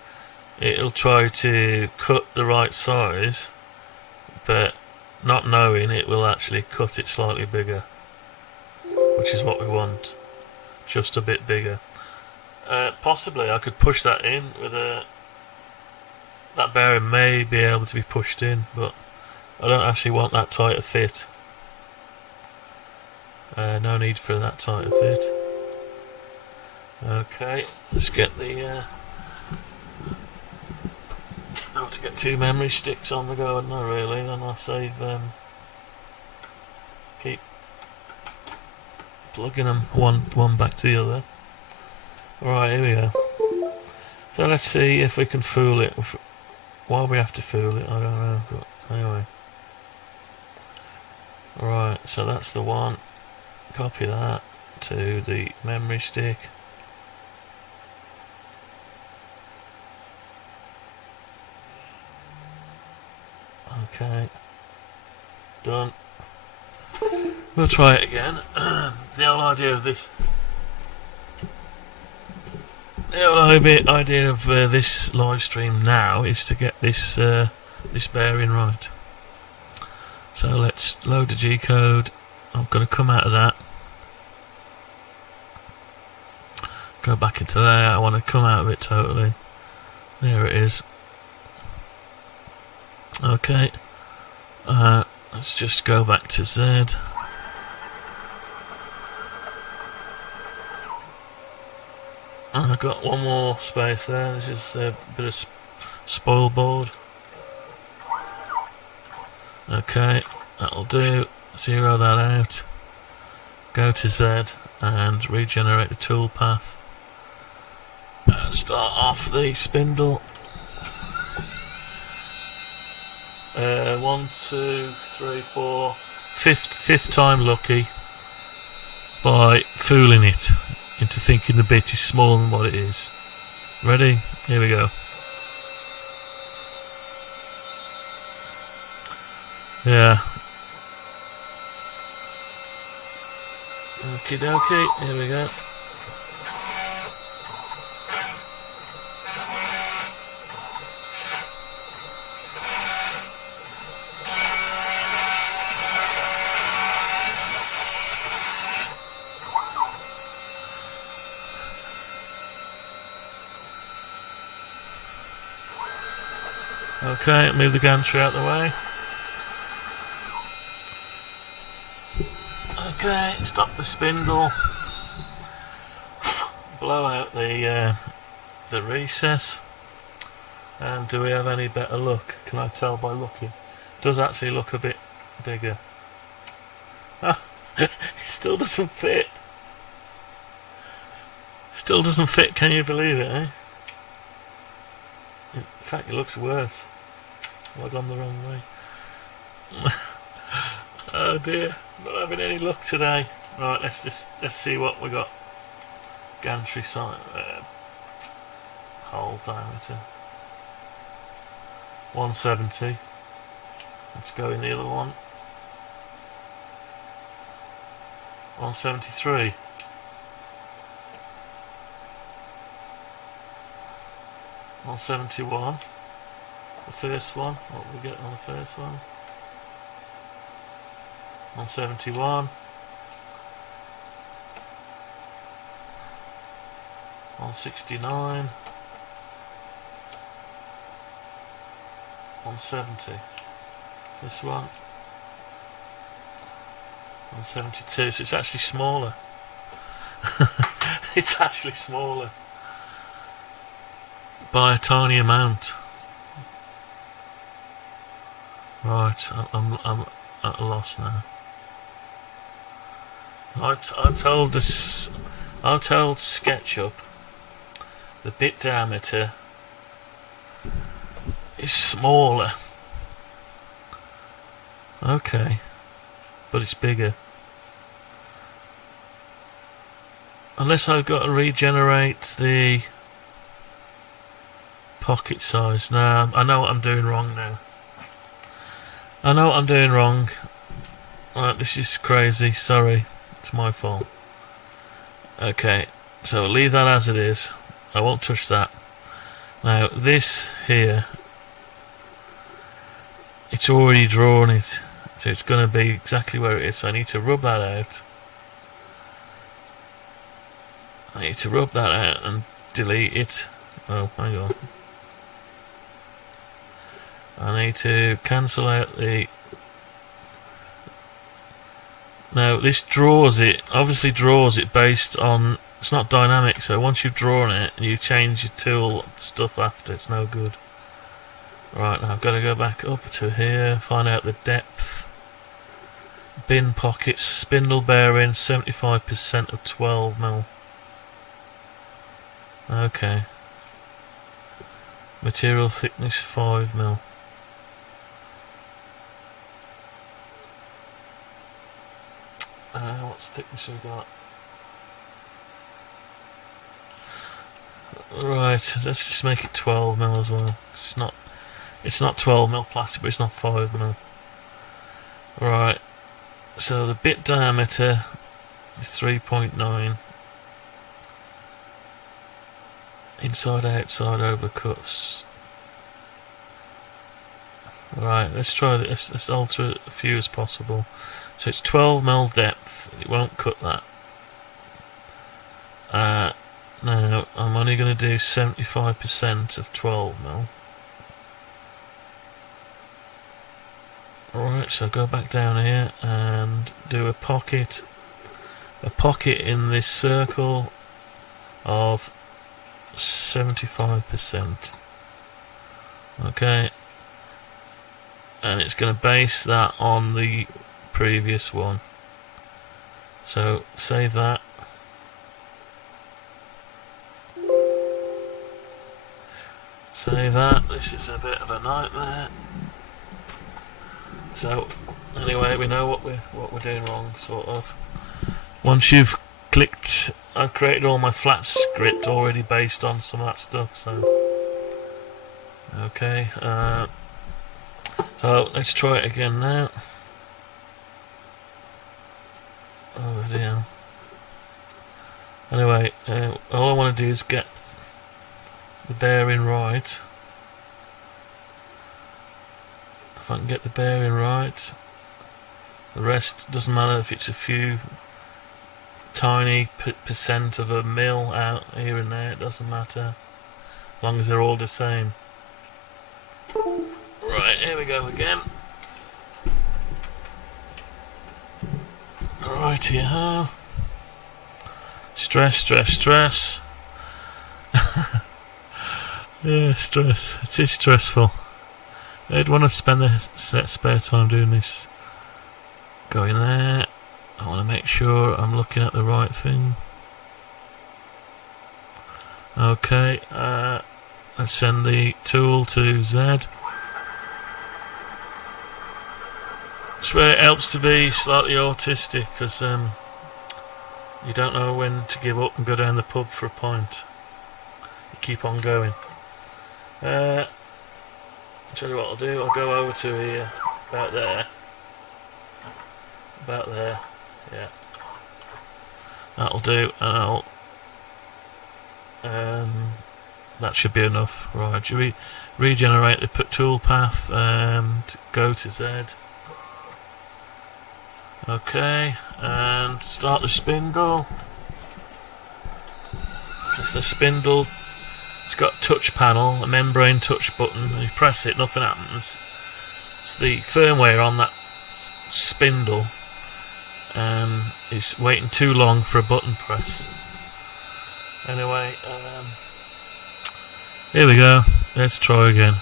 it'll try to cut the right size, but not knowing it will actually cut it slightly bigger, which is what we want, just a bit bigger. Possibly I could push that in with a... That bearing may be able to be pushed in, but I don't actually want that tight a fit. No need for that tight a fit. Okay, let's get the... How to get 2 memory sticks on the go, not really, then I'll save... keep plugging them one back to the other. Right, here we go. So let's see if we can fool it. Why we have to fool it, I don't know, but anyway. Right, so that's the one. Copy that to the memory stick. Okay. Done. We'll try it again. The whole idea of this... The whole idea of this live stream now is to get this this bearing right. So let's load the G code. I'm going to come out of that. Go back into there. I want to come out of it totally. There it is. Okay. Let's just go back to Z. I've got one more space there. This is a bit of spoil board. Okay, that'll do. Zero that out. Go to Z and regenerate the toolpath. Start off the spindle. 1, 2, 3, 4. Fifth time lucky by fooling it into thinking the bit is smaller than what it is. Ready? Here we go. Yeah. Okie dokie, here we go. Okay, move the gantry out of the way. Okay, stop the spindle. Blow out the recess. And do we have any better luck? Can I tell by looking? It does actually look a bit bigger. It still doesn't fit. Still doesn't fit, can you believe it, eh? In fact, it looks worse. Have I gone the wrong way? Oh dear, not having any luck today. Right, let's see what we got. Gantry size, hole diameter 170. Let's go in the other one. 173. 171. The first one, what we get on the first one? 171. 169. 170. This one. 172, so it's actually smaller. It's actually smaller by a tiny amount. Right, I'm at a loss now. I told SketchUp the bit diameter is smaller. Okay, but it's bigger. Unless I've got to regenerate the pocket size. Now I know what I'm doing wrong now. I know what I'm doing wrong. Right, this is crazy. Sorry, it's my fault. Okay, so leave that as it is. I won't touch that. Now this here, it's already drawn it, so it's going to be exactly where it is. So I need to rub that out. I need to rub that out and delete it. Oh, hang on. I need to cancel out the... Now this draws it, obviously draws it based on... It's not dynamic, so once you've drawn it, you change your tool stuff after, it's no good. Right, now I've got to go back up to here, find out the depth. Bin pockets, spindle bearing, 75% of 12mm. Okay. Material thickness 5mm. What's thickness we got? Right, let's just make it 12mm as well. It's not 12mm plastic, but it's not 5mm. Right. So the bit diameter is 3.9. Inside outside overcuts. Right, let's try this. Let's alter a few as possible. So it's 12mm depth. It won't cut that. Now I'm only going to do 75% of 12mm. Alright, so go back down here and do a pocket in this circle of 75%. Okay, and it's going to base that on the previous one. So save that. Save that. This is a bit of a nightmare. So anyway, we know what we're doing wrong, sort of. Once you've clicked, I've created all my flat script already based on some of that stuff. So okay, so let's try it again now. Oh dear. Anyway, all I want to do is get the bearing right. If I can get the bearing right, the rest doesn't matter if it's a few tiny percent of a mil out here and there, it doesn't matter, as long as they're all the same. Right, here we go again. Righty-ho. Stress, stress, stress. Yeah, stress. It is stressful. I'd want to spend the spare time doing this. Go in there. I want to make sure I'm looking at the right thing. Okay, let's send the tool to Z. It's where it helps to be slightly autistic, because you don't know when to give up and go down the pub for a pint. You keep on going. I'll tell you what I'll do, I'll go over to here, about there, yeah, that'll do, and I'll, that should be enough. Right, should we regenerate the tool path, to go to Z, okay, and start the spindle, because the spindle, it's got a touch panel, a membrane touch button. You press it, nothing happens. It's the firmware on that spindle and it's waiting too long for a button press. Anyway, here we go. Let's try again.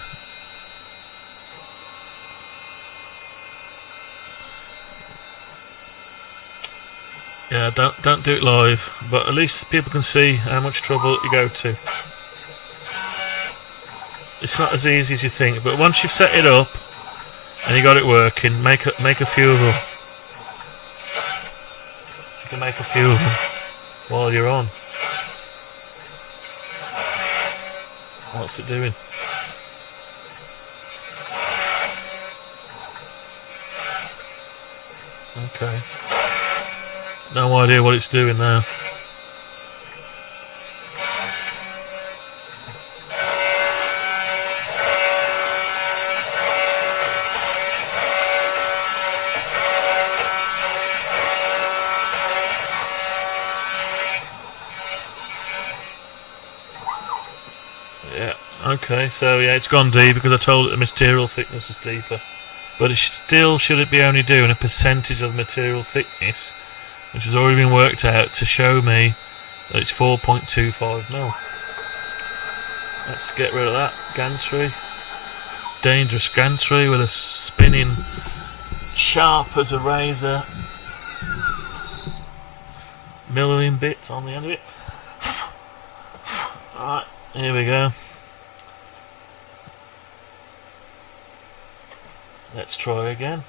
Yeah, don't do it live, but at least people can see how much trouble you go to. It's not as easy as you think, but once you've set it up and you got it working, make a few of them. You can make a few of them while you're on. What's it doing? Okay. No idea what it's doing now. Yeah, okay, so yeah, it's gone deep because I told it the material thickness was deeper. But it still should be only doing a percentage of the material thickness, which has already been worked out to show me that it's 4.25 mil. Let's get rid of that gantry. Dangerous gantry with a spinning sharp as a razor milling bit on the end of it. Alright, here we go. Let's try again.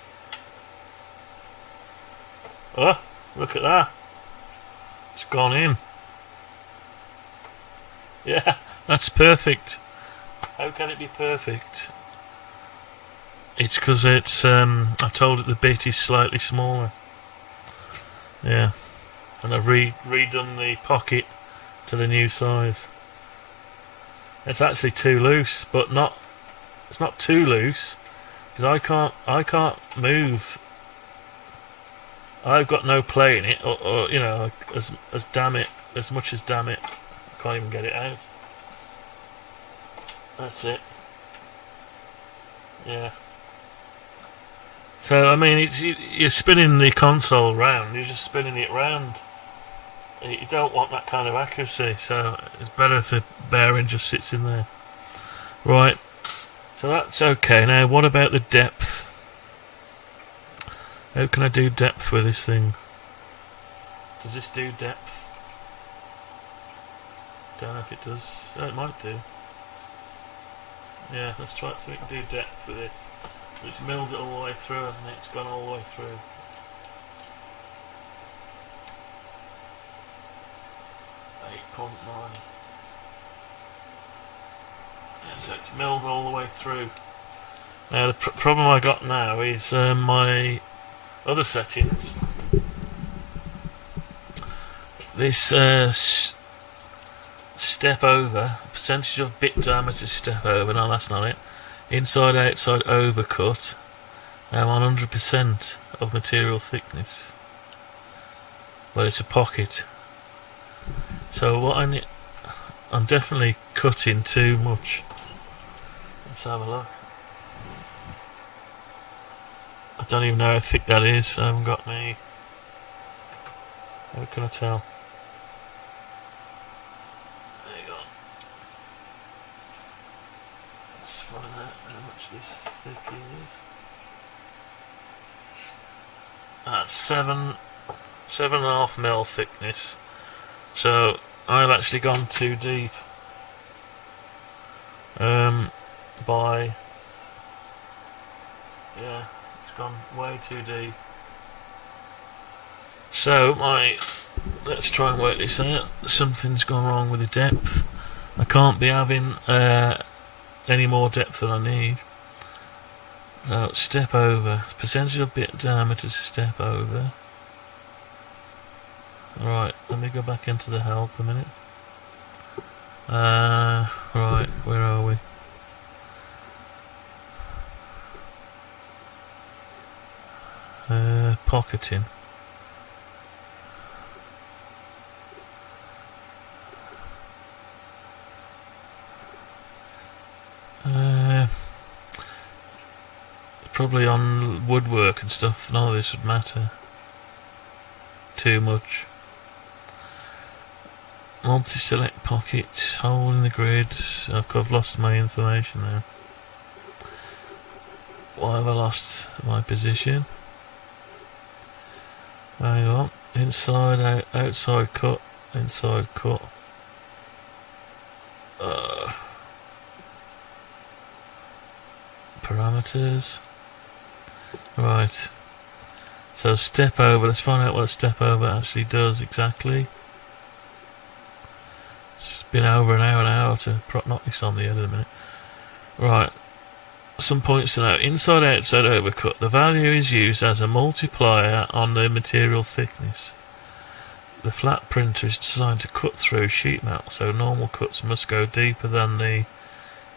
Oh, look at that. It's gone in. Yeah, that's perfect. How can it be perfect? It's because it's, I told it the bit is slightly smaller. Yeah. And I've redone the pocket to the new size. It's actually too loose, but it's not too loose. Because I can't move. I've got no play in it, or you know, as much as damn it, I can't even get it out. That's it. Yeah. So I mean, you're spinning the console round. You're just spinning it round. You don't want that kind of accuracy. So it's better if the bearing just sits in there. Right. So that's okay. Now, what about the depth? How can I do depth with this thing? Does this do depth? Don't know if it does. Oh, it might do. Yeah, let's try it so we can do depth with this. It's milled it all the way through, hasn't it? It's gone all the way through. .9. Yeah, so it's milled all the way through. Now the problem I got now is my other settings. This step over, percentage of bit diameter step over, no that's not it. Inside outside overcut. Now I'm on 100% of material thickness. But it's a pocket. So what I'm definitely cutting too much. Let's have a look. I don't even know how thick that is. I haven't got me. How can I tell? There you go. Let's find out how much this thick is. That's 7.5 mil thickness. So I've actually gone too deep. Yeah, it's gone way too deep. So let's try and work this out. Something's gone wrong with the depth. I can't be having any more depth than I need. Step over. Percentage of bit diameter to step over. Right, let me go back into the help a minute. Right, where are we? Pocketing. Probably on woodwork and stuff, none of this would matter. too much. Multi-select pocket, hole in the grid. I've lost my information now. Why have I lost my position? Hang on. Inside, out, outside cut, inside cut. Parameters. Right. So step over. Let's find out what step over actually does exactly. It's been over an hour now to knock this on the head in a minute. Right. Some points to note. Inside outside overcut. The value is used as a multiplier on the material thickness. The flat printer is designed to cut through sheet metal, so normal cuts must go deeper than the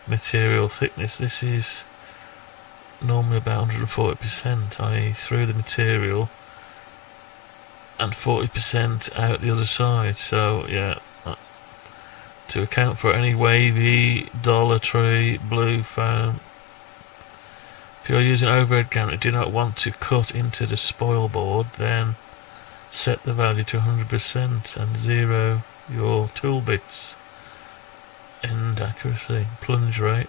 material thickness. This is normally about 140%, i.e. through the material, and 40% out the other side. So yeah, to account for any wavy, Dollar Tree, blue foam. If you're using overhead gantry, do not want to cut into the spoil board, then set the value to 100% and 0 your tool bits. End accuracy, plunge rate.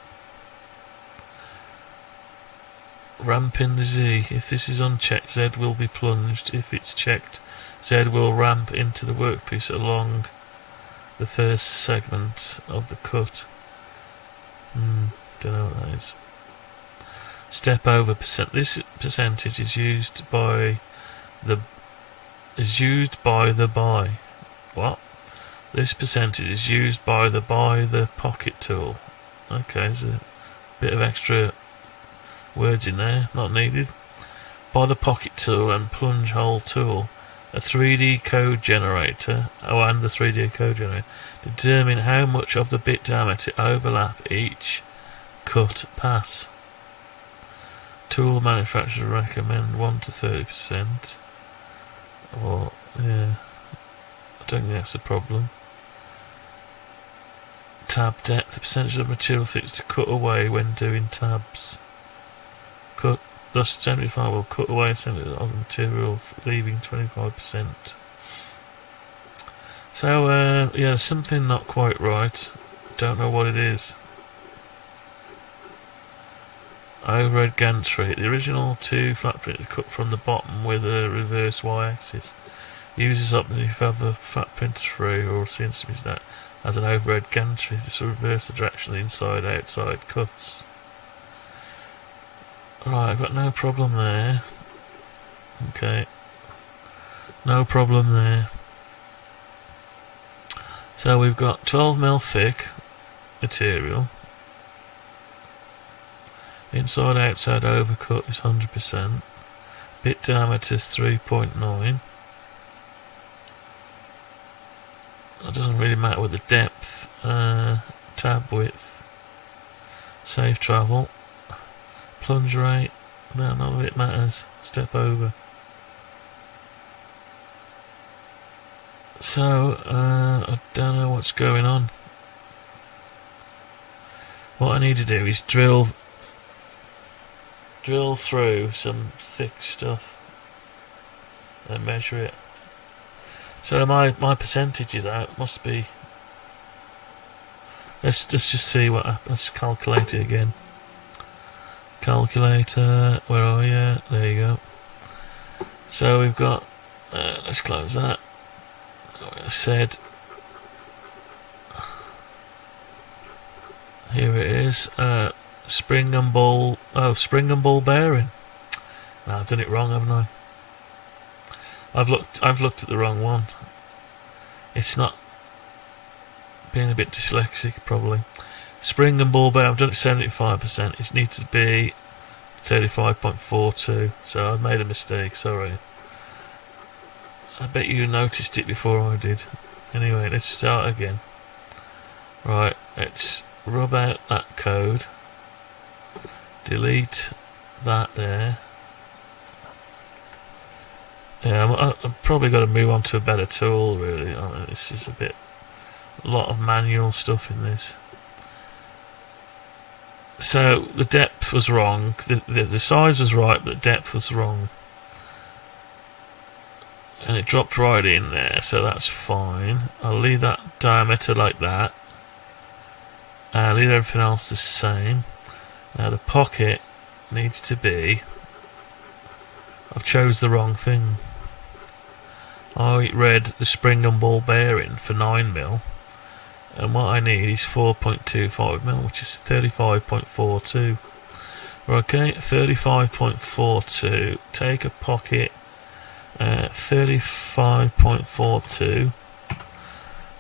Ramp in the Z. If this is unchecked, Z will be plunged. If it's checked, Z will ramp into the workpiece along the first segment of the cut. Don't know what that is. Step over percent. This percentage is used by the buy. What? This percentage is used by the pocket tool. Okay, there's a bit of extra words in there, not needed. By the pocket tool and plunge hole tool. A 3D code generator, and the 3D code generator, determine how much of the bit diameter overlap each cut pass. Tool manufacturers recommend 1 to 30%. Or, yeah, I don't think that's a problem. Tab depth, the percentage of material fits to cut away when doing tabs. Cut, thus 75 will cut away of the material, leaving 25%. So, yeah, something not quite right. Don't know what it is. Overhead gantry. The original 2 flat printer cut from the bottom with a reverse y-axis. Uses up if you have a flat printer through or CNC use that as an overhead gantry. This will reverse the direction of the inside outside cuts. Right, I've got no problem there. Okay. No problem there. So we've got 12mm thick material. Inside outside overcut is 100%. Bit diameter is 3.9. It doesn't really matter with the depth. Tab width. Safe travel. Plunge rate. No, none of it matters. Step over. So, I don't know what's going on. What I need to do is drill through some thick stuff and measure it. So my percentage is out. Must be. Let's just see what happens. Let's calculate it again. Calculator, where are you? There you go. So we've got. Let's close that. I said. Here it is. Spring and ball bearing. No, I've done it wrong, haven't I? I've looked at the wrong one. It's not. Being a bit dyslexic, probably. Spring and ball bearing. I've done it 75%. It needs to be 35.42. So I've made a mistake. Sorry. I bet you noticed it before I did. Anyway, let's start again. Right, let's rub out that code. Delete that there. Yeah, I've probably got to move on to a better tool, really. This is a lot of manual stuff in this. So the depth was wrong. The size was right, but the depth was wrong. and it dropped right in there, so that's fine. I'll leave that diameter like that. Leave everything else the same. Now the pocket needs to be... I've chose the wrong thing. I read the spring and ball bearing for 9mm, and what I need is 4.25mm, which is 35.42. Okay, 35.42. Take a pocket, 35.42.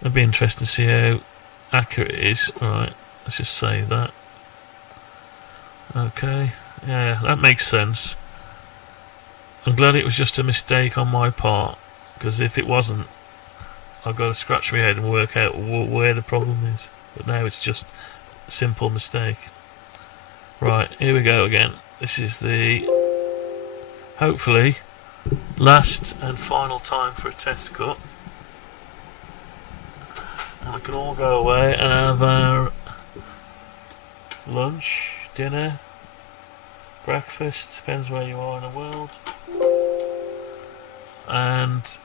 It'd be interesting to see how accurate it is. Alright, let's just save that. Okay, yeah, that makes sense. I'm glad it was just a mistake on my part, because if it wasn't, I've got to scratch my head and work out where the problem is. But now it's just a simple mistake. Right, here we go again. This is the, hopefully, last and final time for a test cut. And we can all go away and have our lunch, dinner, breakfast, depends where you are in the world. And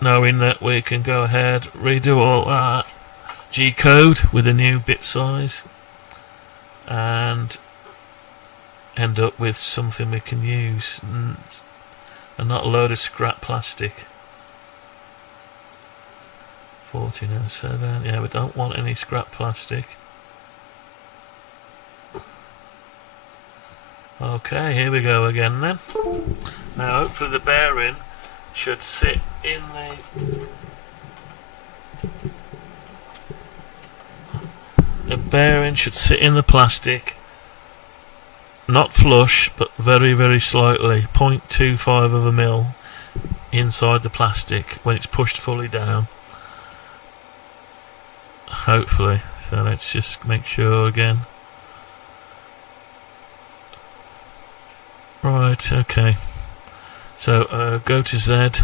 knowing that we can go ahead, redo all that G-code with a new bit size and end up with something we can use and not a load of scrap plastic. 1407, yeah, we don't want any scrap plastic. Okay, here we go again then. Now hopefully the bearing should sit in the bearing should sit in the plastic, not flush but very very slightly, 0.25 of a mil inside the plastic when it's pushed fully down, hopefully. So let's just make sure again. Right, okay. So go to Z.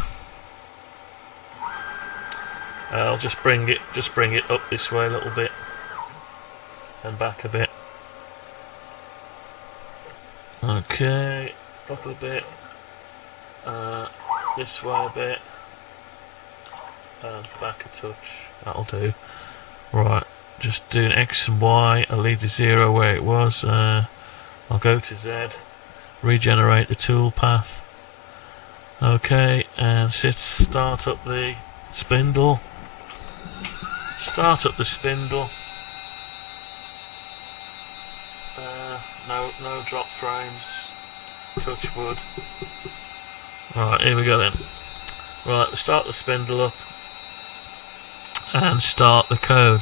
I'll just bring it up this way a little bit and back a bit. Okay, up a bit. This way a bit and back a touch. That'll do. Right, just doing X and Y. I'll leave the 0 where it was. I'll go to Z. Regenerate the tool path. Okay, and start up the spindle. Start up the spindle. No drop frames. Touch wood. Alright, here we go then. Right, we'll start the spindle up and start the code.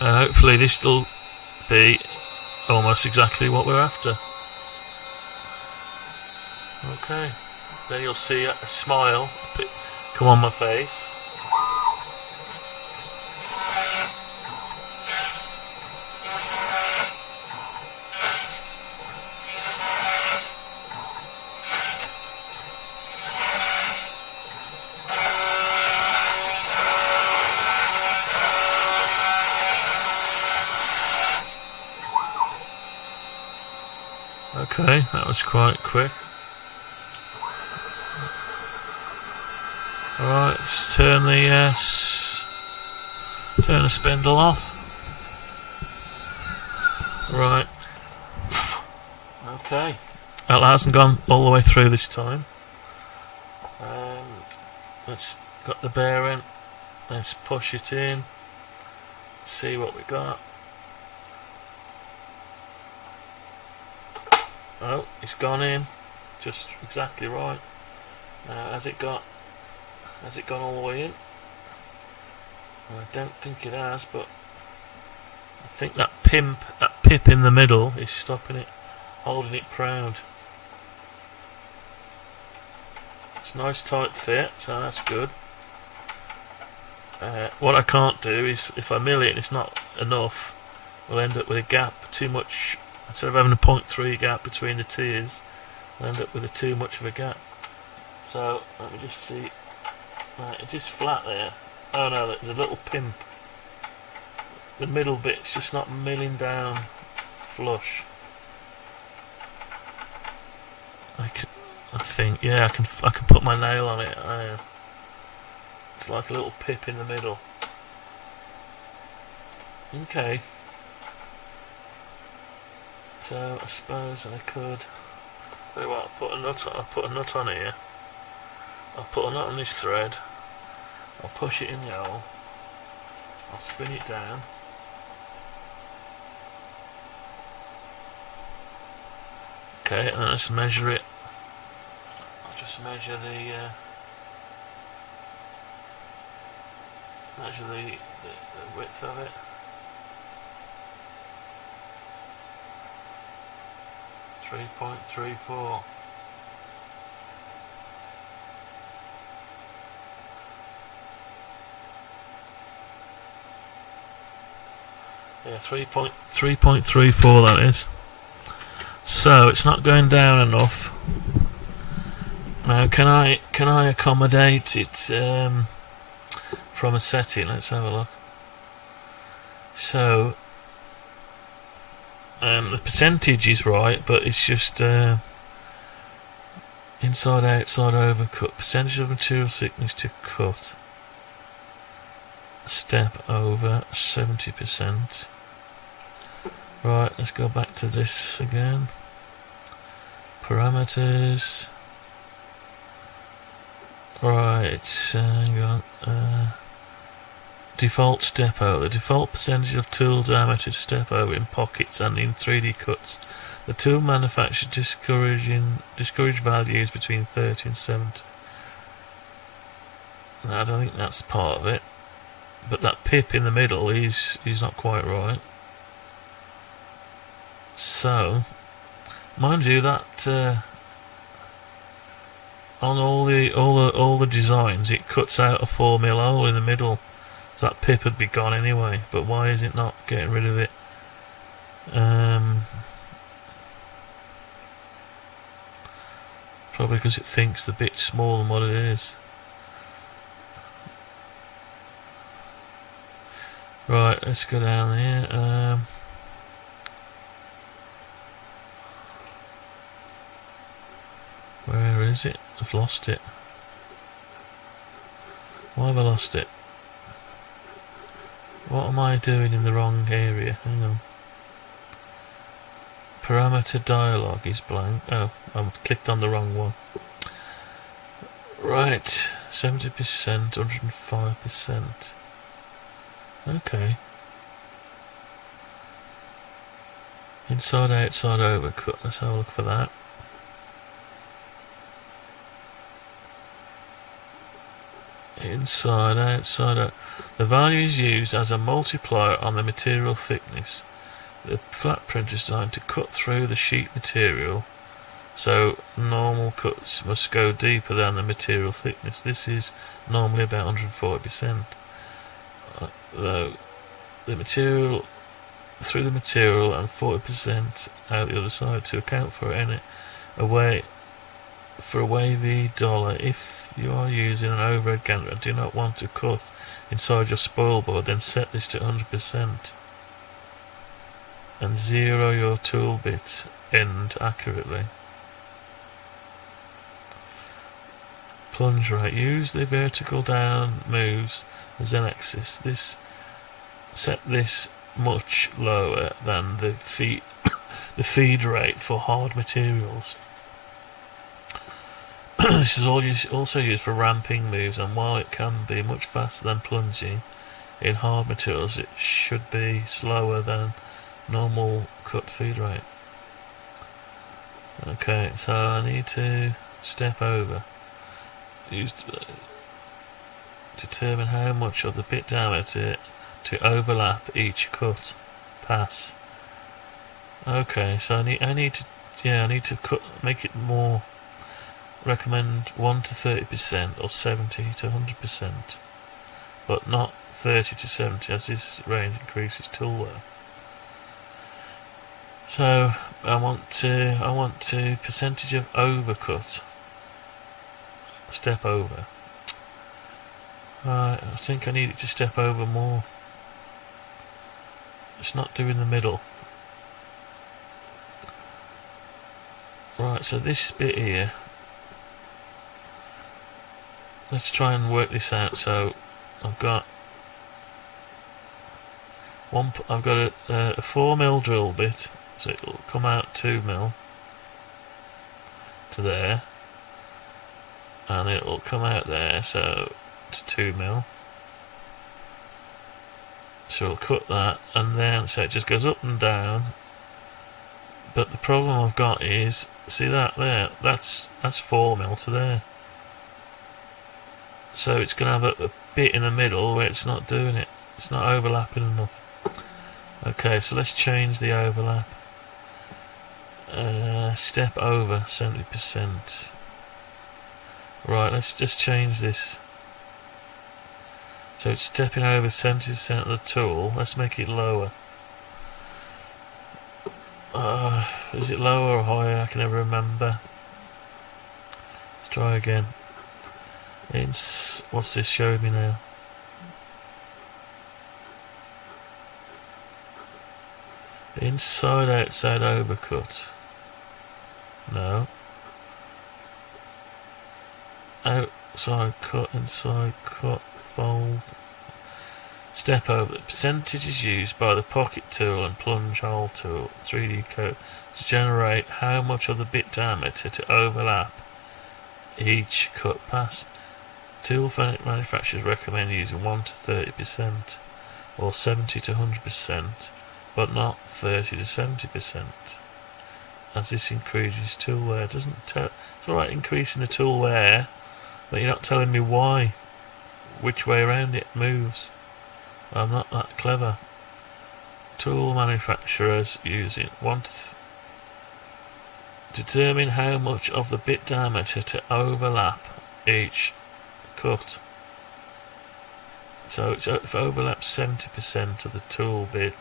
Hopefully this will be almost exactly what we're after. Okay, then you'll see a smile come on my face. Okay, that was quite quick. Alright, let's turn the spindle off. Right. Okay. That hasn't gone all the way through this time. And let's got the bearing. Let's push it in. See what we got. Oh, it's gone in. Just exactly right. Now, has it gone all the way in? I don't think it has, but I think that pip in the middle is stopping it, holding it proud. It's a nice tight fit, so that's good. What I can't do is, if I mill it and it's not enough, we'll end up with a gap too much. Instead of having a 0.3 gap between the tiers, we'll end up with too much of a gap. So let me just see. Right, it is flat there. Oh no, there's a little pimp. The middle bit's just not milling down flush. I think, yeah, I can put my nail on it. It's like a little pip in the middle. Okay. So I suppose I could. Tell you what, I'll put a nut on here. I'll put a nut on this thread. I'll push it in the hole. I'll spin it down. Okay, and let's measure it. I'll just measure the width of it. 3.34. Yeah, 3.34 that is. So it's not going down enough. Now can I accommodate it from a setting? Let's have a look. So the percentage is right, but it's just inside outside overcut. Percentage of material thickness to cut. Step over 70%. Right, let's go back to this again. Parameters. Right, hang on. Default step over. The default percentage of tool diameter to step over in pockets and in 3D cuts. The tool manufacturer discourage values between 30 and 70. No, I don't think that's part of it. But that pip in the middle is not quite right. So, mind you, that on all the designs, it cuts out a 4mm hole in the middle. So that pip would be gone anyway. But why is it not getting rid of it? Probably because it thinks the bit's smaller than what it is. Right, let's go down here. Where is it? I've lost it. Why have I lost it? What am I doing in the wrong area? Hang on. Parameter dialog is blank. Oh, I've clicked on the wrong one. Right, 70%, 105%. Okay. Inside outside overcut. Let's have a look for that. Inside outside out. The value is used as a multiplier on the material thickness. The flat print is designed to cut through the sheet material, so normal cuts must go deeper than the material thickness. This is normally about 140%. Though the material through the material and 40% out the other side to account for a wavy dollar. If you are using an overhead counter and do not want to cut inside your spoil board, then set this to 100% and zero your tool bit end accurately. Plunge rate. Use the vertical down moves as an axis. Set this much lower than the feed rate for hard materials. This is also used for ramping moves, and while it can be much faster than plunging in hard materials, it should be slower than normal cut feed rate. Okay, so I need to step over. Determine how much of the bit diameter to overlap each cut pass. Okay, so I need to make it more. Recommend 1 to 30% or 70 to 100%, but not 30 to 70 as this range increases tool wear. So I want to percentage of overcut. Step over. Right, I think I need it to step over more. It's not doing the middle. Right, so this bit here, let's try and work this out. So I've got I've got a 4mm drill bit, so it'll come out 2mm to there, and it'll come out there, so to 2mm. So we'll cut that, and then so it just goes up and down. But the problem I've got is, see that there? That's 4mm to there. So it's going to have a bit in the middle where it's not doing it. It's not overlapping enough. Okay, so let's change the overlap. Step over 70%. Right, let's just change this. So it's stepping over 70% of the tool. Let's make it lower. Is it lower or higher? I can never remember. Let's try again. What's this showing me now? Inside, outside overcut. No. Outside cut, inside cut, fold. Step over. The percentage is used by the pocket tool and plunge hole tool, 3D code, to generate how much of the bit diameter to overlap each cut pass. Tool manufacturers recommend using 1 to 30% or 70 to 100%, but not 30 to 70%, as this increases tool wear. It doesn't tell. It's alright increasing the tool wear, but you're not telling me why, which way around it moves. I'm not that clever. Tool manufacturers using determine how much of the bit diameter to overlap each cut. So if it overlaps 70% of the tool bit,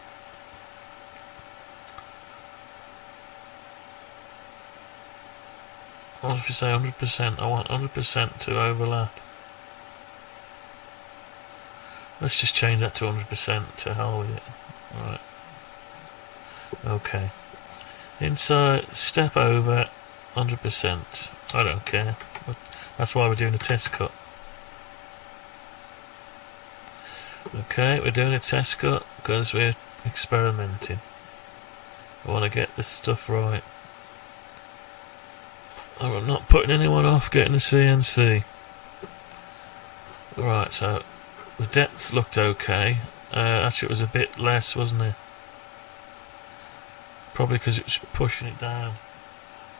what if you say 100%? I want 100% to overlap. Let's just change that to 100% to hell with it. Right. Okay. Inside, step over 100%. I don't care. That's why we're doing a test cut. Okay, we're doing a test cut because we're experimenting. I want to get this stuff right. I'm not putting anyone off getting a CNC. Right, so the depth looked okay. Actually, it was a bit less, wasn't it? Probably because it was pushing it down,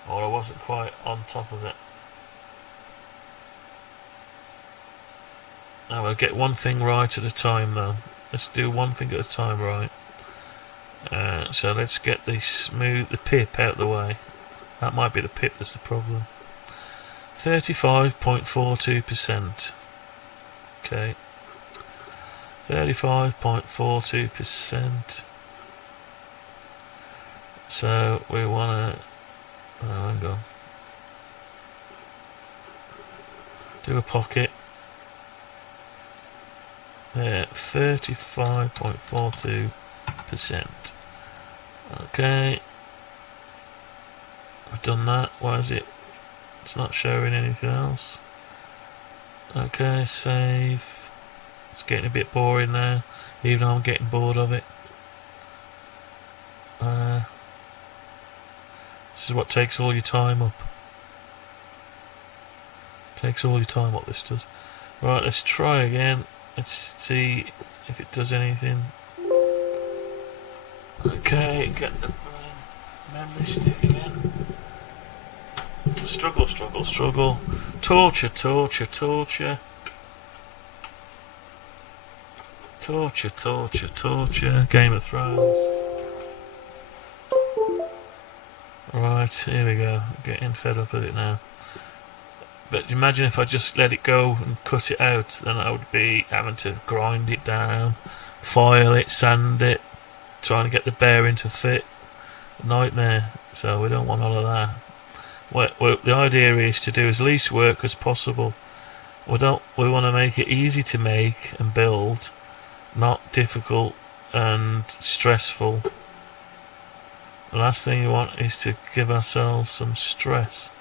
or I wasn't quite on top of it. Now we'll get one thing right at a time, though. Let's do one thing at a time, right? So let's get the pip out of the way. That might be the pip that's the problem. 35.42%. Okay. 35.42%. So we want to hang on. Do a pocket. There, 35.42%. Okay. I've done that. Why is it? It's not showing anything else. Okay, save. It's getting a bit boring now, even though I'm getting bored of it. This is what takes all your time up. Takes all your time up, this does. Right, let's try again. Let's see if it does anything. Okay, get the memory stick again. Struggle, struggle, struggle. Torture, torture, torture. Torture, torture, torture. Game of Thrones. Right, here we go. I'm getting fed up with it now. But imagine if I just let it go and cut it out, then I would be having to grind it down, file it, sand it, trying to get the bearing to fit. Nightmare. So we don't want all of that. Well, the idea is to do as least work as possible. We want to make it easy to make and build, not difficult and stressful. The last thing you want is to give ourselves some stress.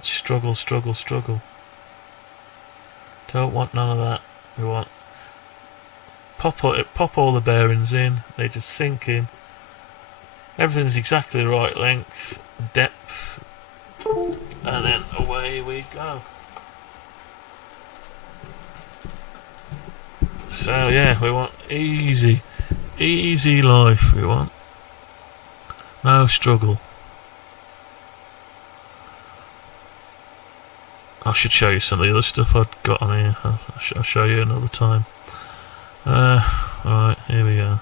Struggle, struggle, struggle. Don't want none of that. We want pop all the bearings in. They just sink in. Everything's exactly the right length, depth, and then away we go. So yeah, we want easy life. We want no struggle. I should show you some of the other stuff I've got on here. I'll show you another time. Right, here we go.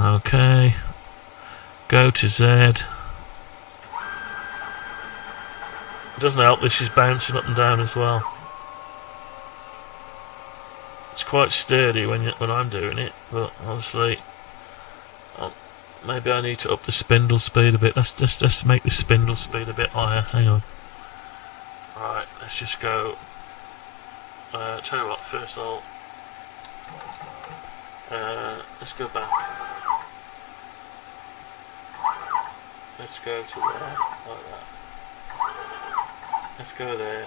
Okay, go to Z. It doesn't help, this is bouncing up and down as well. It's quite sturdy when I'm doing it, but obviously maybe I need to up the spindle speed a bit. Let's make the spindle speed a bit higher. Hang on. Right, let's just go. Tell you what, first let's go back. Let's go to there, like that. Let's go there.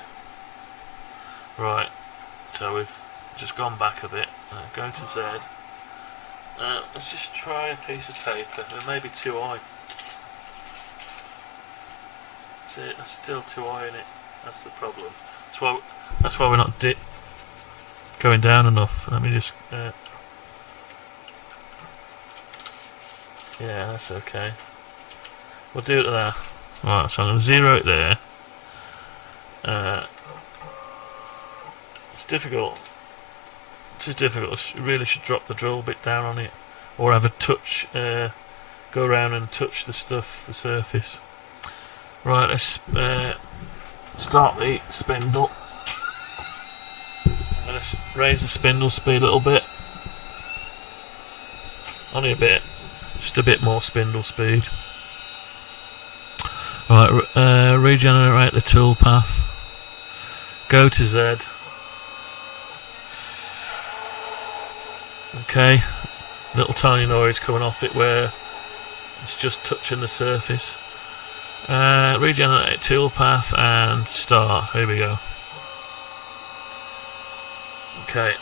Right, so we've just gone back a bit. Go to Z. Let's just try a piece of paper. There may be too high. See, that's still too high in it. That's the problem. That's why we're not going down enough. Let me just. Yeah, that's okay. We'll do it there. Right, so I'm going to zero it there. It's difficult. This is difficult. You really should drop the drill bit down on it, or have a touch. Go around and touch the stuff, the surface. Right, let's start the spindle. Let's raise the spindle speed a little bit. Only a bit. Just a bit more spindle speed. Right, regenerate the tool path. Go to Z. Okay, little tiny noise coming off it where it's just touching the surface. Regenerate tool path and start. Here we go. Okay.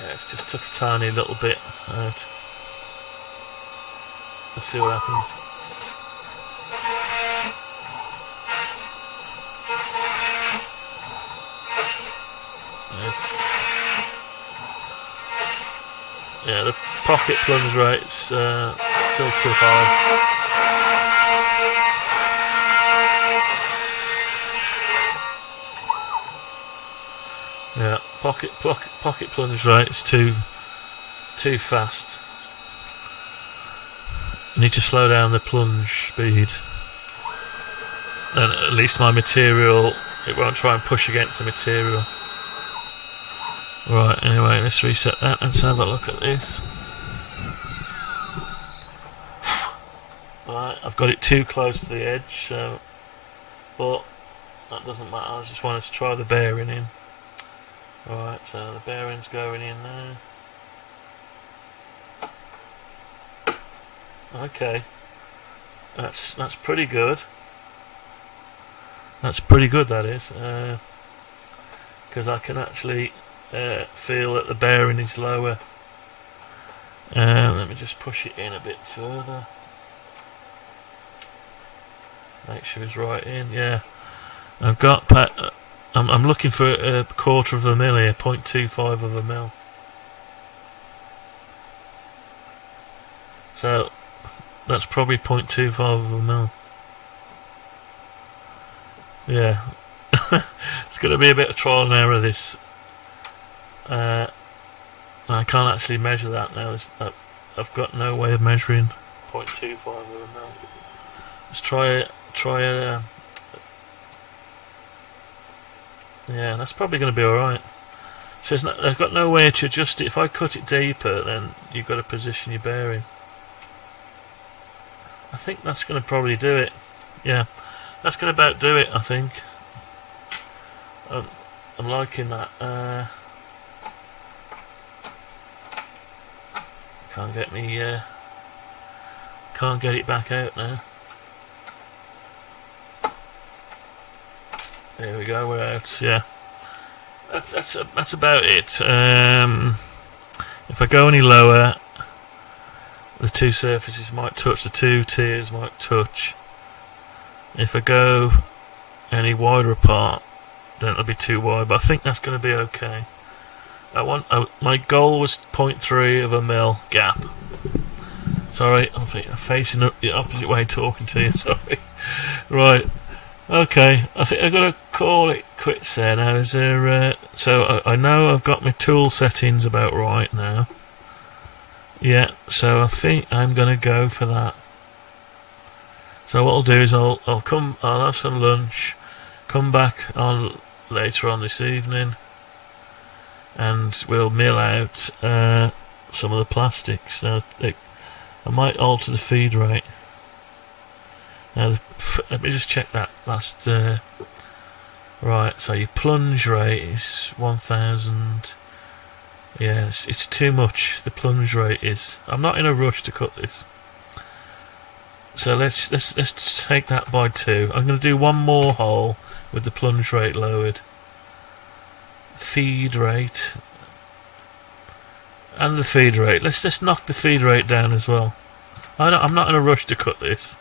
Yeah, it's just took a tiny little bit out. Let's see what happens. Yeah, the pocket plunge rate's still too high. Yeah, pocket plunge rate's too fast. I need to slow down the plunge speed. Then at least my material, it won't try and push against the material. Right, anyway, let's reset that. Let's have a look at this. Right, I've got it too close to the edge, so, but that doesn't matter. I just wanted to try the bearing in. Right, so the bearing's going in there. Okay, that's pretty good. That's pretty good, that is, because I can actually feel that the bearing is lower. Let me just push it in a bit further. Make sure it's right in. Yeah, I've got. I'm looking for a quarter of a mil here, 0.25 of a mil. So that's probably 0.25 of a mil. Yeah, it's going to be a bit of trial and error. This. I can't actually measure that now. I've got no way of measuring 0.25 of a mil. Let's try it. Yeah, that's probably going to be alright. So I've got no way to adjust it. If I cut it deeper, then you've got to position your bearing. I think that's going to probably do it. Yeah, that's going to about do it, I think. I'm liking that. Can't get it back out now. There we go, we're out. Yeah, that's about it. If I go any lower, the two surfaces might touch, the two tiers might touch. If I go any wider apart, then it'll be too wide, but I think that's going to be okay. My goal was 0.3 of a mil gap. Sorry, I'm facing the opposite way talking to you, sorry. Right, okay, I think I've got to call it quits there now. Is there, so I know I've got my tool settings about right now. Yeah, so I think I'm going to go for that. So what I'll do is I'll have some lunch, come back on later on this evening, and we'll mill out some of the plastics. Now, I might alter the feed rate. Now, let me just check that last. Right, so your plunge rate is 1,000. Yes, it's too much. The plunge rate is. I'm not in a rush to cut this. So let's take that by 2. I'm going to do one more hole with the plunge rate lowered. Feed rate and the feed rate. Let's just knock the feed rate down as well. I'm not in a rush to cut this.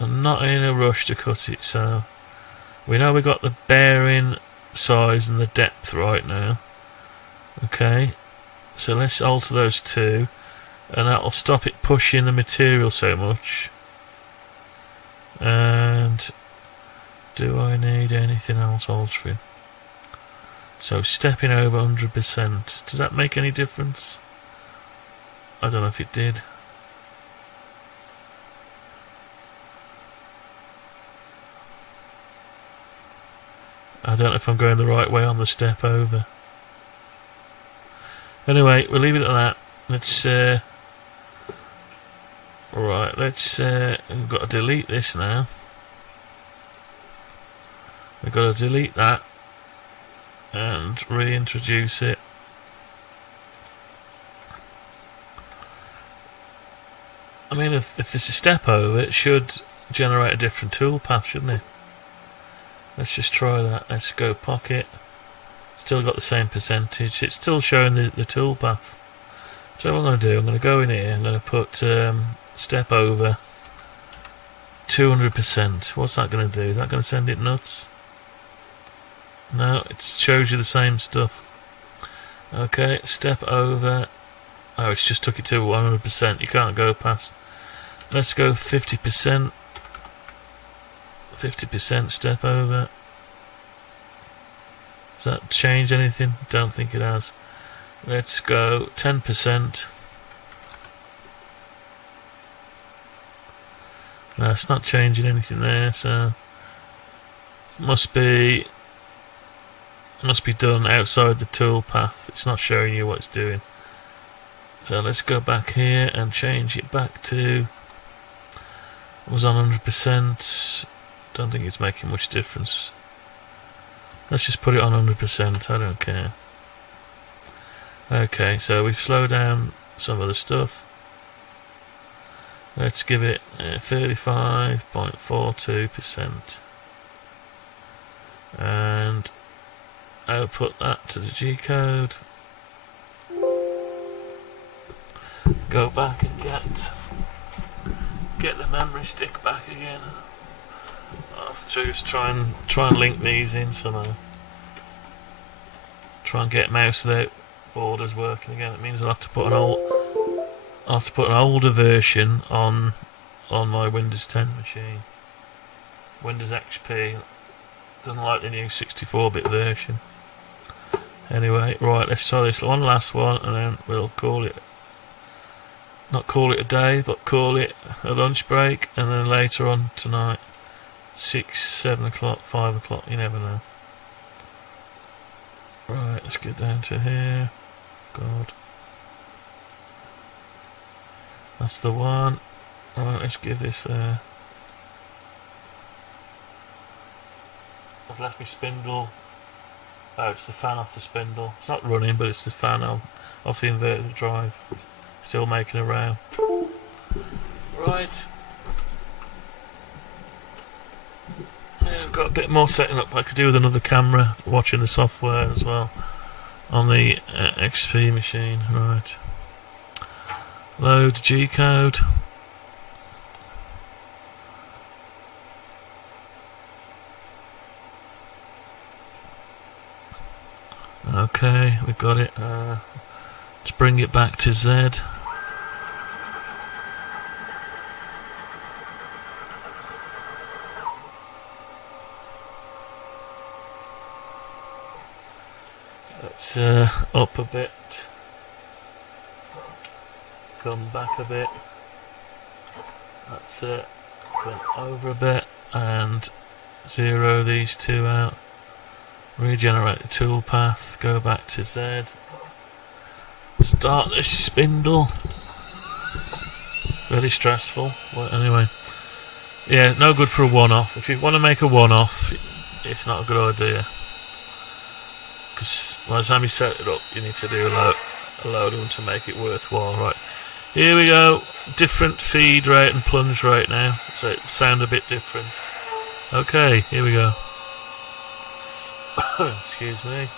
I'm not in a rush to cut it. So we know we got the bearing size and the depth right now. Okay, so let's alter those two, and that'll stop it pushing the material so much. And do I need anything else altering? So stepping over 100%. Does that make any difference? I don't know if it did. I don't know if I'm going the right way on the step over. Anyway, we'll leave it at that. Let's right, let's we've got to delete this now. We've got to delete that and reintroduce it. I mean, if there's a step over, it should generate a different tool path, shouldn't it? Let's just try that. Let's go pocket. Still got the same percentage. It's still showing the tool path. So what I'm going to do, I'm going to go in here. I'm going to put step over 200%. What's that going to do? Is that going to send it nuts? No, it shows you the same stuff. Okay, step over. Oh, it's just took it to 100%. You can't go past. Let's go 50%. 50% step over. Does that change anything? Don't think it has. Let's go 10%. No, it's not changing anything there, so must be done outside the tool path. It's not showing you what it's doing. So let's go back here and change it back to, it was on 100%. Don't think it's making much difference. Let's just put it on 100%, I don't care. Okay, so we've slowed down some of the stuff. Let's give it 35.42%. And output that to the G-code. Go back and get the memory stick back again. I'll have to just try and link these in somehow. Try and get mouse without borders working again. It means I'll have to put an older version on my Windows 10 machine. Windows XP doesn't like the new 64-bit version. Anyway, right, let's try this one last one, and then we'll call it. Not call it a day, but call it a lunch break, and then later on tonight, 6, 7 o'clock, 5 o'clock, you never know. Right, let's get down to here. God. That's the one. Right, let's give this I've left my spindle. Oh, it's the fan off the spindle. It's not running, but it's the fan off the inverter drive. Still making a row. Right. There we got a bit more setting up I could do with another camera, watching the software as well on the XP machine. Right, load G-code. Okay, we've got it. Let's bring it back to Z. Let's up a bit, come back a bit, that's it, come over a bit and zero these two out, regenerate the toolpath, go back to Z, start this spindle, really stressful, well, anyway, yeah, no good for a one-off. If you want to make a one-off, it's not a good idea. Because by the time you set it up, you need to do a load of them to make it worthwhile. Right, here we go. Different feed rate and plunge rate now, so it sound a bit different. Okay, here we go. Excuse me.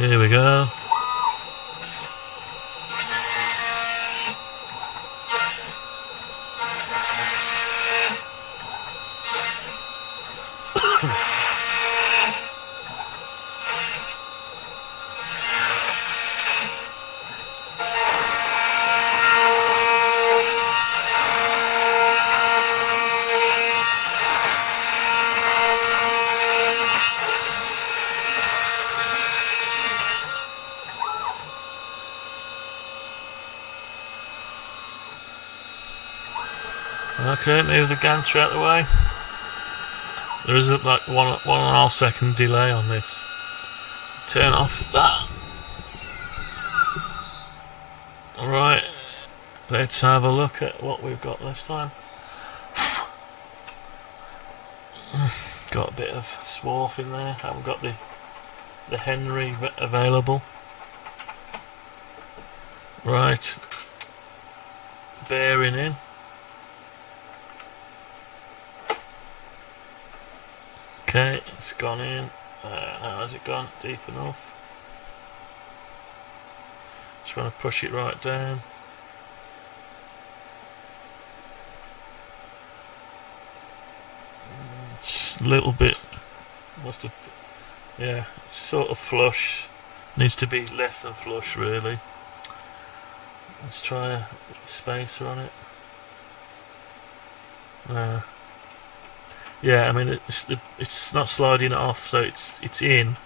Here we go. Okay, move the gantry out of the way. There is like one and a half second delay on this. Turn off that. Alright, let's have a look at what we've got this time. Got a bit of swarf in there, haven't got the Henry available. Right, bearing in. Okay, it's gone in. Now has it gone deep enough? Just want to push it right down. It's a little bit, must have, yeah, it's sort of flush. Needs to be less than flush really. Let's try a spacer on it. Yeah, I mean it's not sliding it off, so it's in,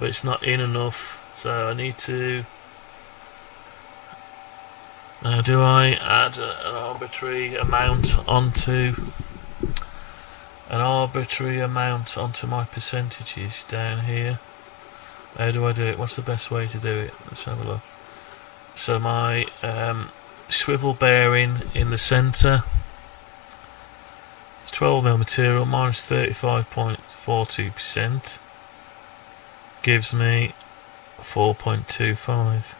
but it's not in enough. So I need to. Now, do I add an arbitrary amount onto my percentages down here? How do I do it? What's the best way to do it? Let's have a look. So my swivel bearing in the centre. 12mm material minus 35.42% gives me 4.25.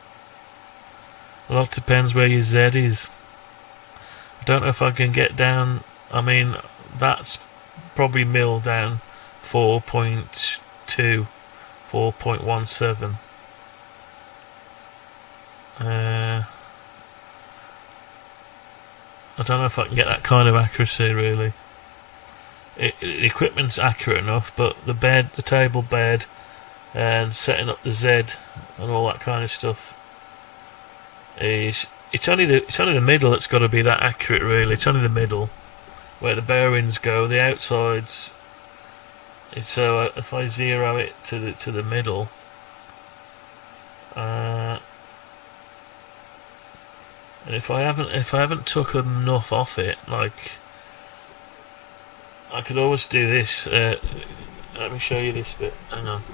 A lot depends where your Z is. I don't know if I can get down. I mean, that's probably milled down 4.2, 4.17. I don't know if I can get that kind of accuracy really. The equipment's accurate enough, but the bed, the table bed, and setting up the Z and all that kind of stuff is it's only the middle that's got to be that accurate really. It's only the middle where the bearings go. The outsides. So if I zero it to the middle, and if I haven't took enough off it, like. I could always do this. Let me show you this bit. Hang on.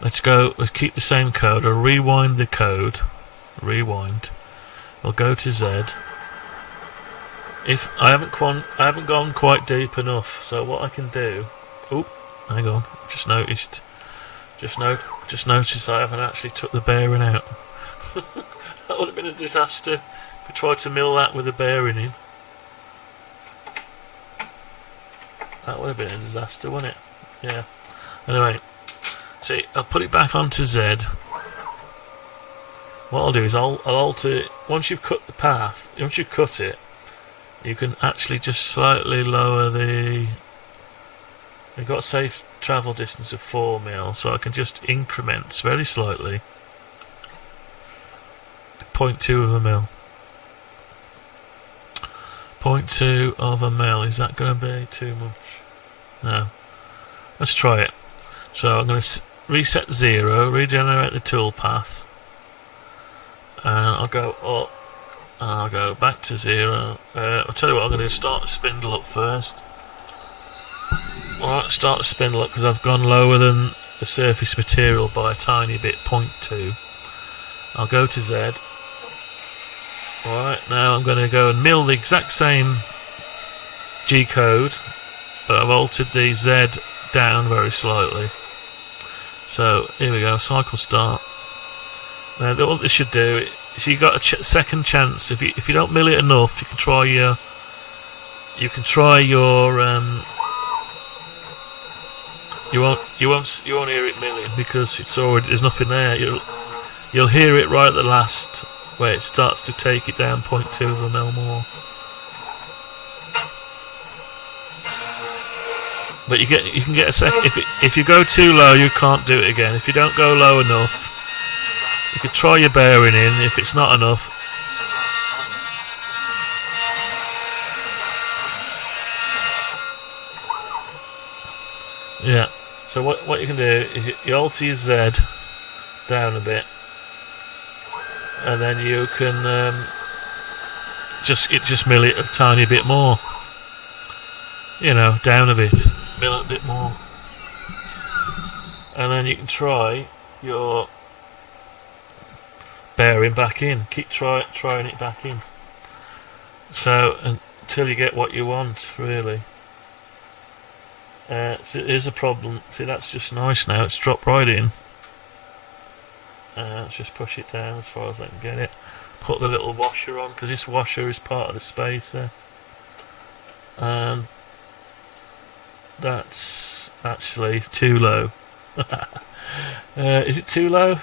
Let's keep the same code. I'll rewind the code. Rewind. I'll go to Z. If I haven't gone quite deep enough, so what I can do. Oh, hang on. Just noticed I haven't actually took the bearing out. That would have been a disaster. If we try to mill that with a bearing in, that would have been a disaster, wouldn't it? Yeah. Anyway, see, I'll put it back onto Z. What I'll do is I'll alter it. Once you've cut the path, once you've cut it, you can actually just slightly lower the... We've got a safe travel distance of 4 mil, so I can just increment very slightly. 0.2 of a mil. 0.2 of a mil. Is that going to be too much? No. Let's try it. So I'm going to reset 0, regenerate the toolpath, and I'll go up, and I'll go back to 0. I'll tell you what, I'm going to start the spindle up first. Alright, start the spindle up because I've gone lower than the surface material by a tiny bit, 0.2. I'll go to Z. Alright, now I'm going to go and mill the exact same G code, but I've altered the Z down very slightly. So here we go, cycle start. Now what this should do, if you got a second chance, if you don't mill it enough, you can try your you won't hear it milling because it's already, there's nothing there. You'll hear it right at the last where it starts to take it down 0.2 of a mil more. But you can get a second. If you go too low, you can't do it again. If you don't go low enough, you can try your bearing in. If it's not enough, yeah. So what you can do is you alter your Z down a bit, and then you can just mill it a tiny bit more. You know, down a bit, mill it a bit more, and then you can try your bearing back in. Keep trying it back in. So until you get what you want, really. So there's a problem. See, that's just nice now. It's dropped right in. Let's just push it down as far as I can get it. Put the little washer on because this washer is part of the space there. And that's actually too low. Is it too low?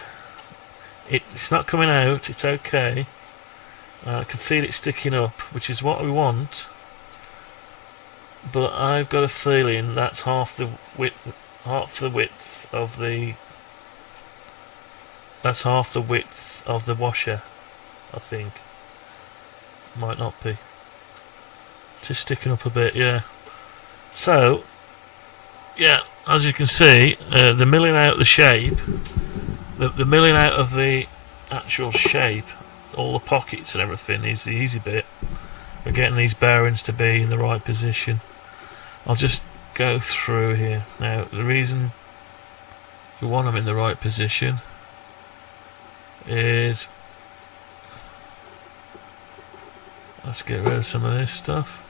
It's not coming out. It's okay. I can feel it sticking up, which is what we want. But I've got a feeling that's half the width of the. That's half the width of the washer, I think. Might not be. Just sticking up a bit, yeah. So, yeah, as you can see, the milling out the shape, the milling out of the actual shape, all the pockets and everything is the easy bit. We're getting these bearings to be in the right position. I'll just go through here. Now, the reason you want them in the right position is, let's get rid of some of this stuff.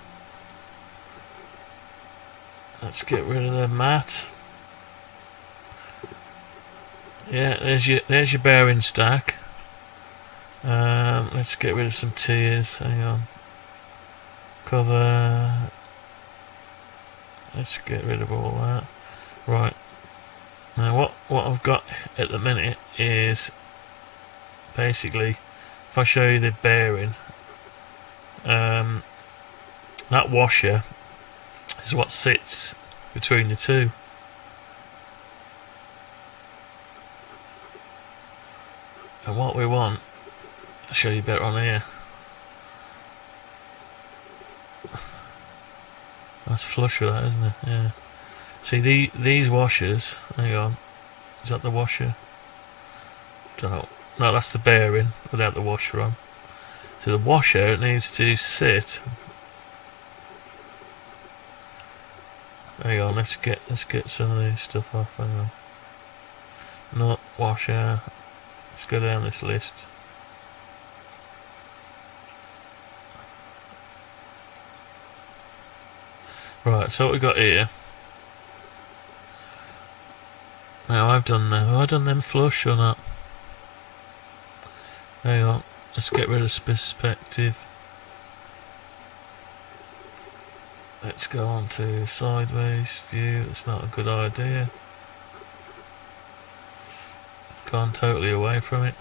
Let's get rid of the mat. Yeah, there's your bearing stack. Let's get rid of some tiers. Hang on. Cover. Let's get rid of all that. Right. Now what I've got at the minute is basically, if I show you the bearing, that washer is what sits between the two. And what we want, I'll show you better on here. That's flush with that, isn't it? Yeah. See these washers. Hang on. Is that the washer? Don't know. No, that's the bearing without the washer on. So the washer needs to sit. Hang on. Let's get some of this stuff off. Hang on. Not washer. Let's go down this list. Right, so what we got here. Now I've done them. Have I done them flush or not? Hang on. let's get rid of perspective. Let's go on to sideways view. It's not a good idea. It's gone totally away from it.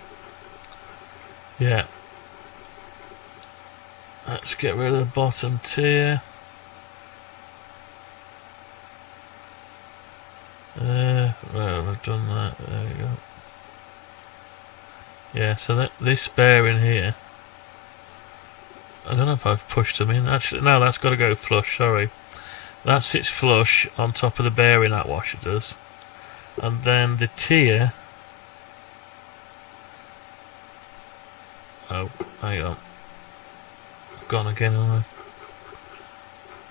Yeah. Let's get rid of the bottom tier. Right, I've done that. There we go. Yeah, so this bearing here, I don't know if I've pushed them in. Actually, no, that's got to go flush, sorry. That sits flush on top of the bearing, that washer does. And then the tier... Oh, hang on. Gone again, haven't I?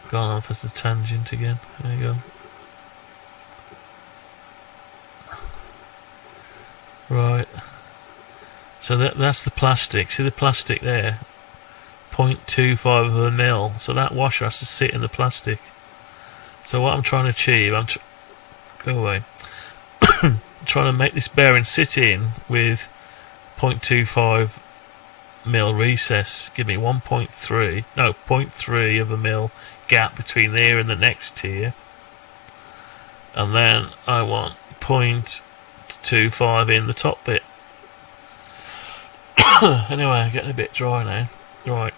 Gone off as the tangent again. There you go. Right. So that's the plastic. See the plastic there? 0.25 of a mil. So that washer has to sit in the plastic. So what I'm trying to achieve, go away. Trying to make this bearing sit in with 0.25 mil recess. Give me 0.3 of a mil gap between there and the next tier. And then I want 0.25 in the top bit. Anyway, I'm getting a bit dry now. Right.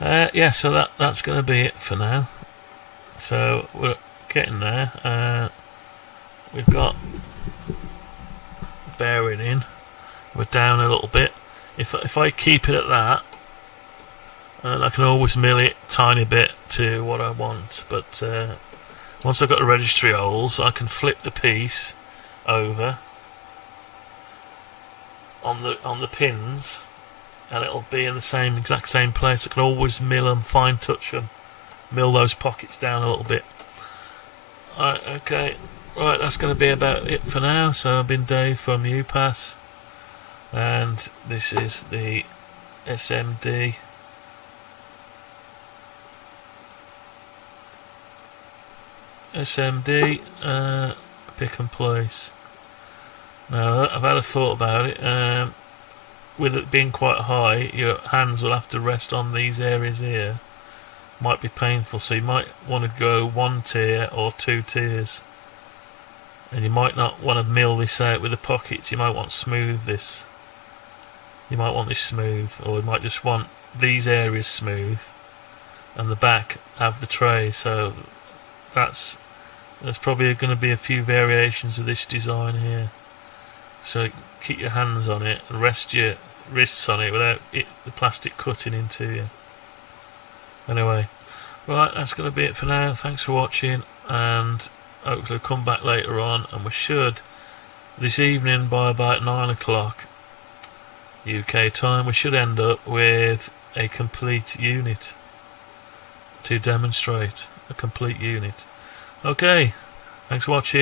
Yeah, so that's going to be it for now. So we're getting there. We've got bearing in. We're down a little bit. If I keep it at that, and I can always mill it tiny bit to what I want. But once I've got the registry holes, I can flip the piece over on the pins, and it'll be in the exact same place. I can always mill them, fine touch them, mill those pockets down a little bit. Alright, okay, right, that's going to be about it for now. So I've been Dave from UPass, and this is the SMD Pick and Place. Now, I've had a thought about it. With it being quite high, your hands will have to rest on these areas here. Might be painful, so you might want to go one tier or two tiers. And you might not want to mill this out with the pockets. You might want smooth this. You might want this smooth, or you might just want these areas smooth, and the back have the tray. So there's probably going to be a few variations of this design here. So keep your hands on it and rest your wrists on it without the plastic cutting into you. Anyway, right, that's going to be it for now. Thanks for watching, and hopefully come back later on, and we should, this evening by about 9 o'clock UK time, we should end up with a complete unit to demonstrate a complete unit. Okay, thanks for watching.